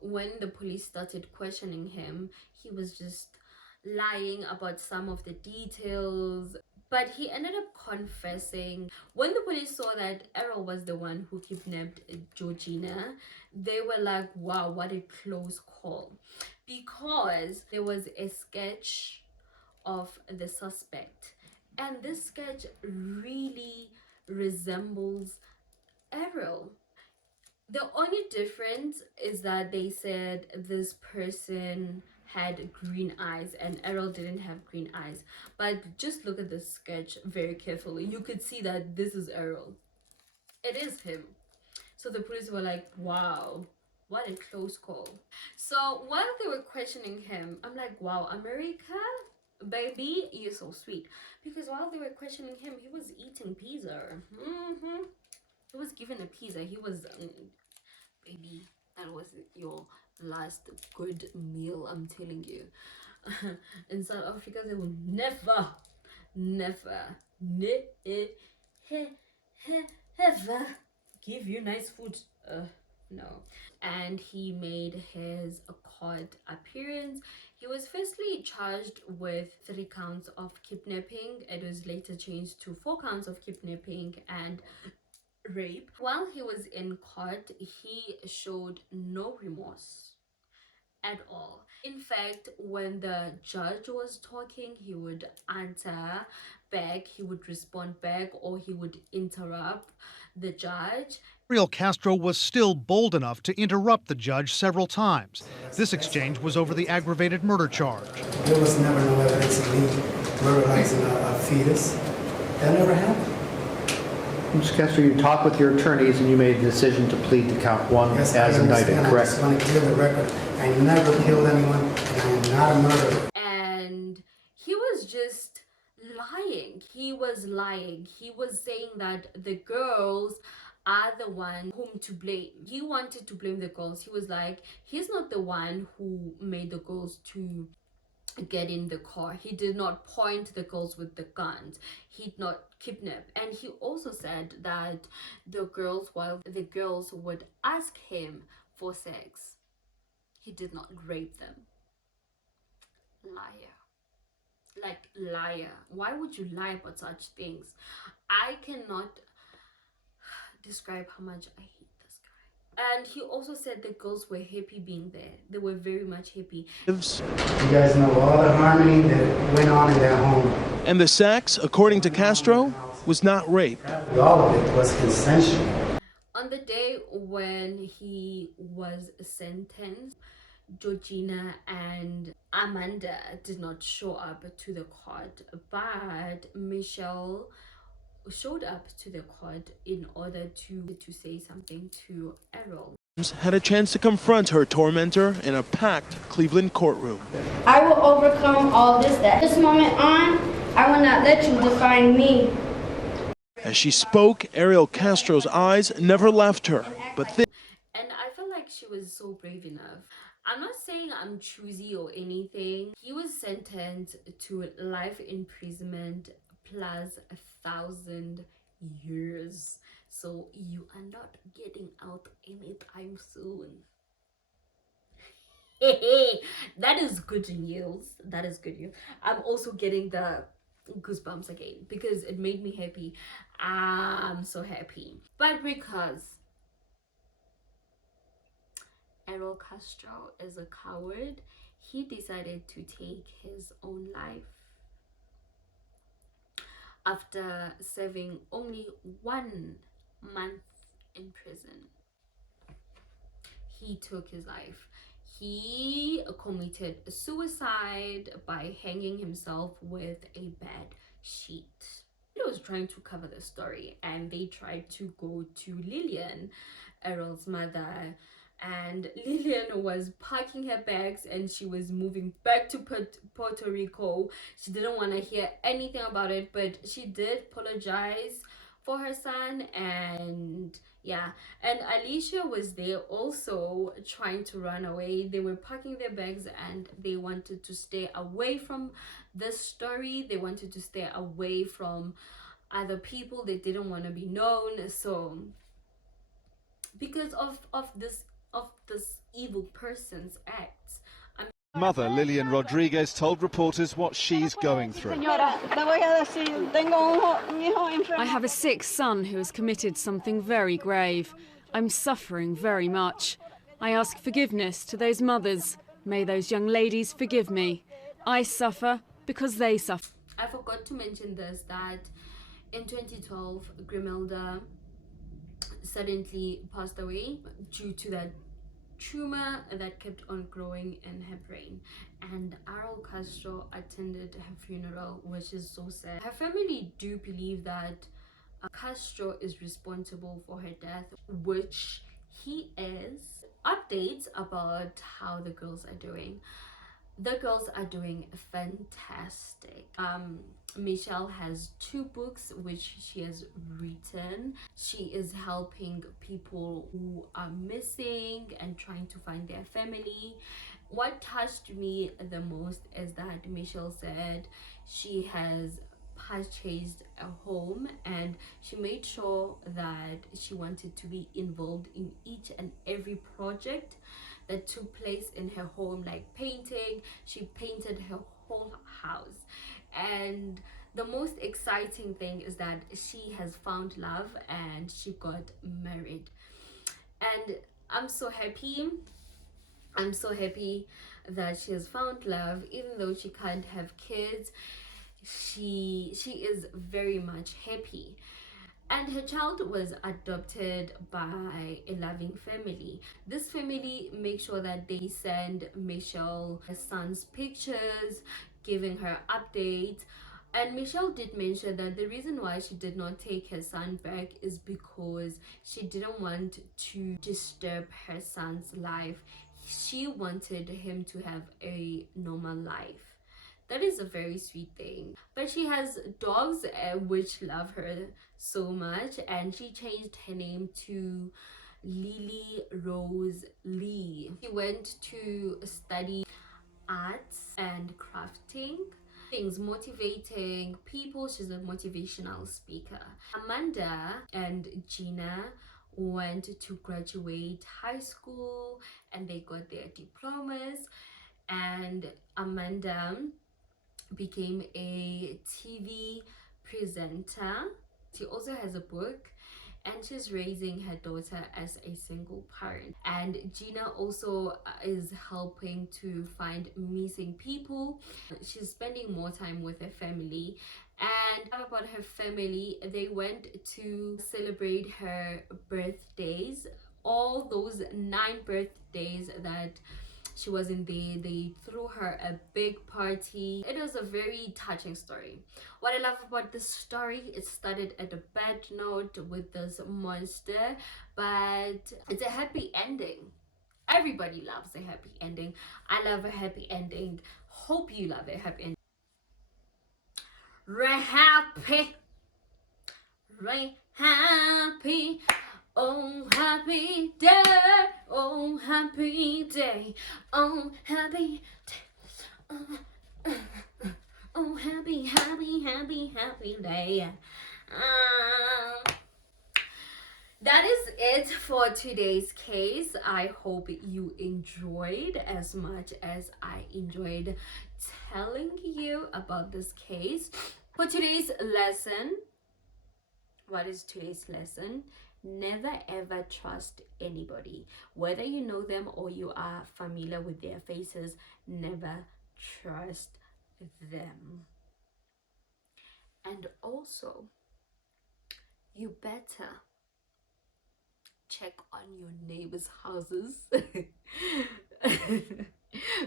When the police started questioning him, he was just lying about some of the details, but he ended up confessing. When the police saw that Ariel was the one who kidnapped Georgina, they were like, wow, what a close call, because there was a sketch of the suspect, and this sketch really resembles Ariel. The only difference is that they said this person had green eyes and Ariel didn't have green eyes. But just look at the sketch very carefully. You could see that this is Ariel. It is him. So the police were like, wow, what a close call. So while they were questioning him, I'm like, wow, America, baby, you're so sweet. Because while they were questioning him, he was eating pizza. He was given a pizza. He was, baby, that was your last good meal, I'm telling you. In South Africa, they will never give you nice food. No. And he made his court appearance. He was firstly charged with 3 counts of kidnapping. It was later changed to 4 counts of kidnapping and rape. While he was in court, he showed no remorse at all. In fact, when the judge was talking, he would answer back, he would respond back, or he would interrupt the judge. Ariel Castro was still bold enough to interrupt the judge several times. This exchange was over the aggravated murder charge. There was never no evidence of me murderizing a fetus. That never happened. Mr. Castro, you talked with your attorneys and you made the decision to plead to count 1 yes, as indicted, correct? I just want to clear the record. I never killed anyone, and I am not a murderer. And he was lying. He was saying that the girls are the one whom to blame. He wanted to blame the girls. He was like, he's not the one who made the girls to get in the car. He did not point the girls with the guns. He did not kidnap. And he also said that the girls, while the girls would ask him for sex, he did not rape them. Liar. Like, liar. Why would you lie about such things? I cannot describe how much I hate this guy. And he also said the girls were happy being there. They were very much happy. You guys know all the harmony that went on in that home. And the sex, according to Castro, was not rape. All of it was consensual. On the day when he was sentenced, Georgina and Amanda did not show up to the court, but Michelle showed up to the court in order to say something to Ariel. Had a chance to confront her tormentor in a packed Cleveland courtroom. I will overcome all this. That this moment on, I will not let you define me. As she spoke, Ariel Castro's eyes never left her, but and I felt like she was so brave enough. I'm not saying I'm choosy or anything. He was sentenced to life imprisonment plus 1,000 years. So you are not getting out anytime soon. That is good news. That is good news. I'm also getting the goosebumps again because it made me happy. I'm so happy. But because Ariel Castro is a coward, he decided to take his own life. After serving only 1 month in prison, he took his life. He committed suicide by hanging himself with a bed sheet. He was trying to cover the story, and they tried to go to Lillian, Ariel's mother, and Lillian was packing her bags and she was moving back to Puerto Rico. She didn't want to hear anything about it, but she did apologize for her son. And yeah, and Alicia was there also trying to run away. They were packing their bags and they wanted to stay away from this story. They wanted to stay away from other people. They didn't want to be known. So because of this evil person's acts. Mother Lillian Rodriguez told reporters what she's going through. I have a sick son who has committed something very grave. I'm suffering very much. I ask forgiveness to those mothers. May those young ladies forgive me. I suffer because they suffer. I forgot to mention this, that in 2012, Grimelda suddenly passed away due to that tumor that kept on growing in her brain, and Ariel Castro attended her funeral, which is so sad. Her family do believe that Castro is responsible for her death, which he is. Updates about how the girls are doing. The girls are doing fantastic. Michelle has 2 books which she has written. She is helping people who are missing and trying to find their family. What touched me the most is that Michelle said she has purchased a home and she made sure that she wanted to be involved in each and every project that took place in her home, like painting. She painted her whole house. And the most exciting thing is that she has found love and she got married. And I'm so happy. I'm so happy that she has found love. Even though she can't have kids, she is very much happy. And her child was adopted by a loving family. This family makes sure that they send Michelle her son's pictures, giving her updates. And Michelle did mention that the reason why she did not take her son back is because she didn't want to disturb her son's life. She wanted him to have a normal life. That is a very sweet thing. But she has dogs which love her so much, and she changed her name to Lily Rose Lee. She went to study arts and crafting, things motivating people. She's a motivational speaker. Amanda and Gina went to graduate high school and they got their diplomas, and Amanda became a TV presenter. She also has a book, and she's raising her daughter as a single parent. And Gina also is helping to find missing people. She's spending more time with her family. And about her family, they went to celebrate her birthdays, all those 9 birthdays that she was in there. They threw her a big party. It was a very touching story. What I love about this story, it started at a bad note with this monster, but it's a happy ending. Everybody loves a happy ending. I love a happy ending. Hope you love a happy ending. Happy, oh happy day, oh happy day, oh happy day, oh happy, happy, happy, happy day. That is it for today's case. I hope you enjoyed as much as I enjoyed telling you about this case. For today's lesson, what is today's lesson? Never ever trust anybody. Whether you know them or you are familiar with their faces, never trust them. And also, you better check on your neighbors' houses.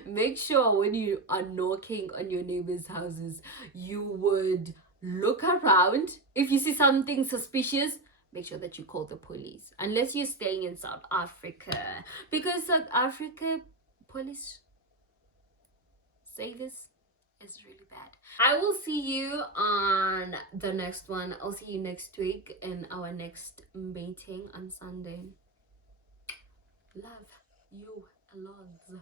Make sure when you are knocking on your neighbors' houses, you would look around. If you see something suspicious, make sure that you call the police, unless you're staying in South Africa, because South Africa police service is really bad. I will see you on the next one. I'll see you next week in our next meeting on Sunday. Love you a lot.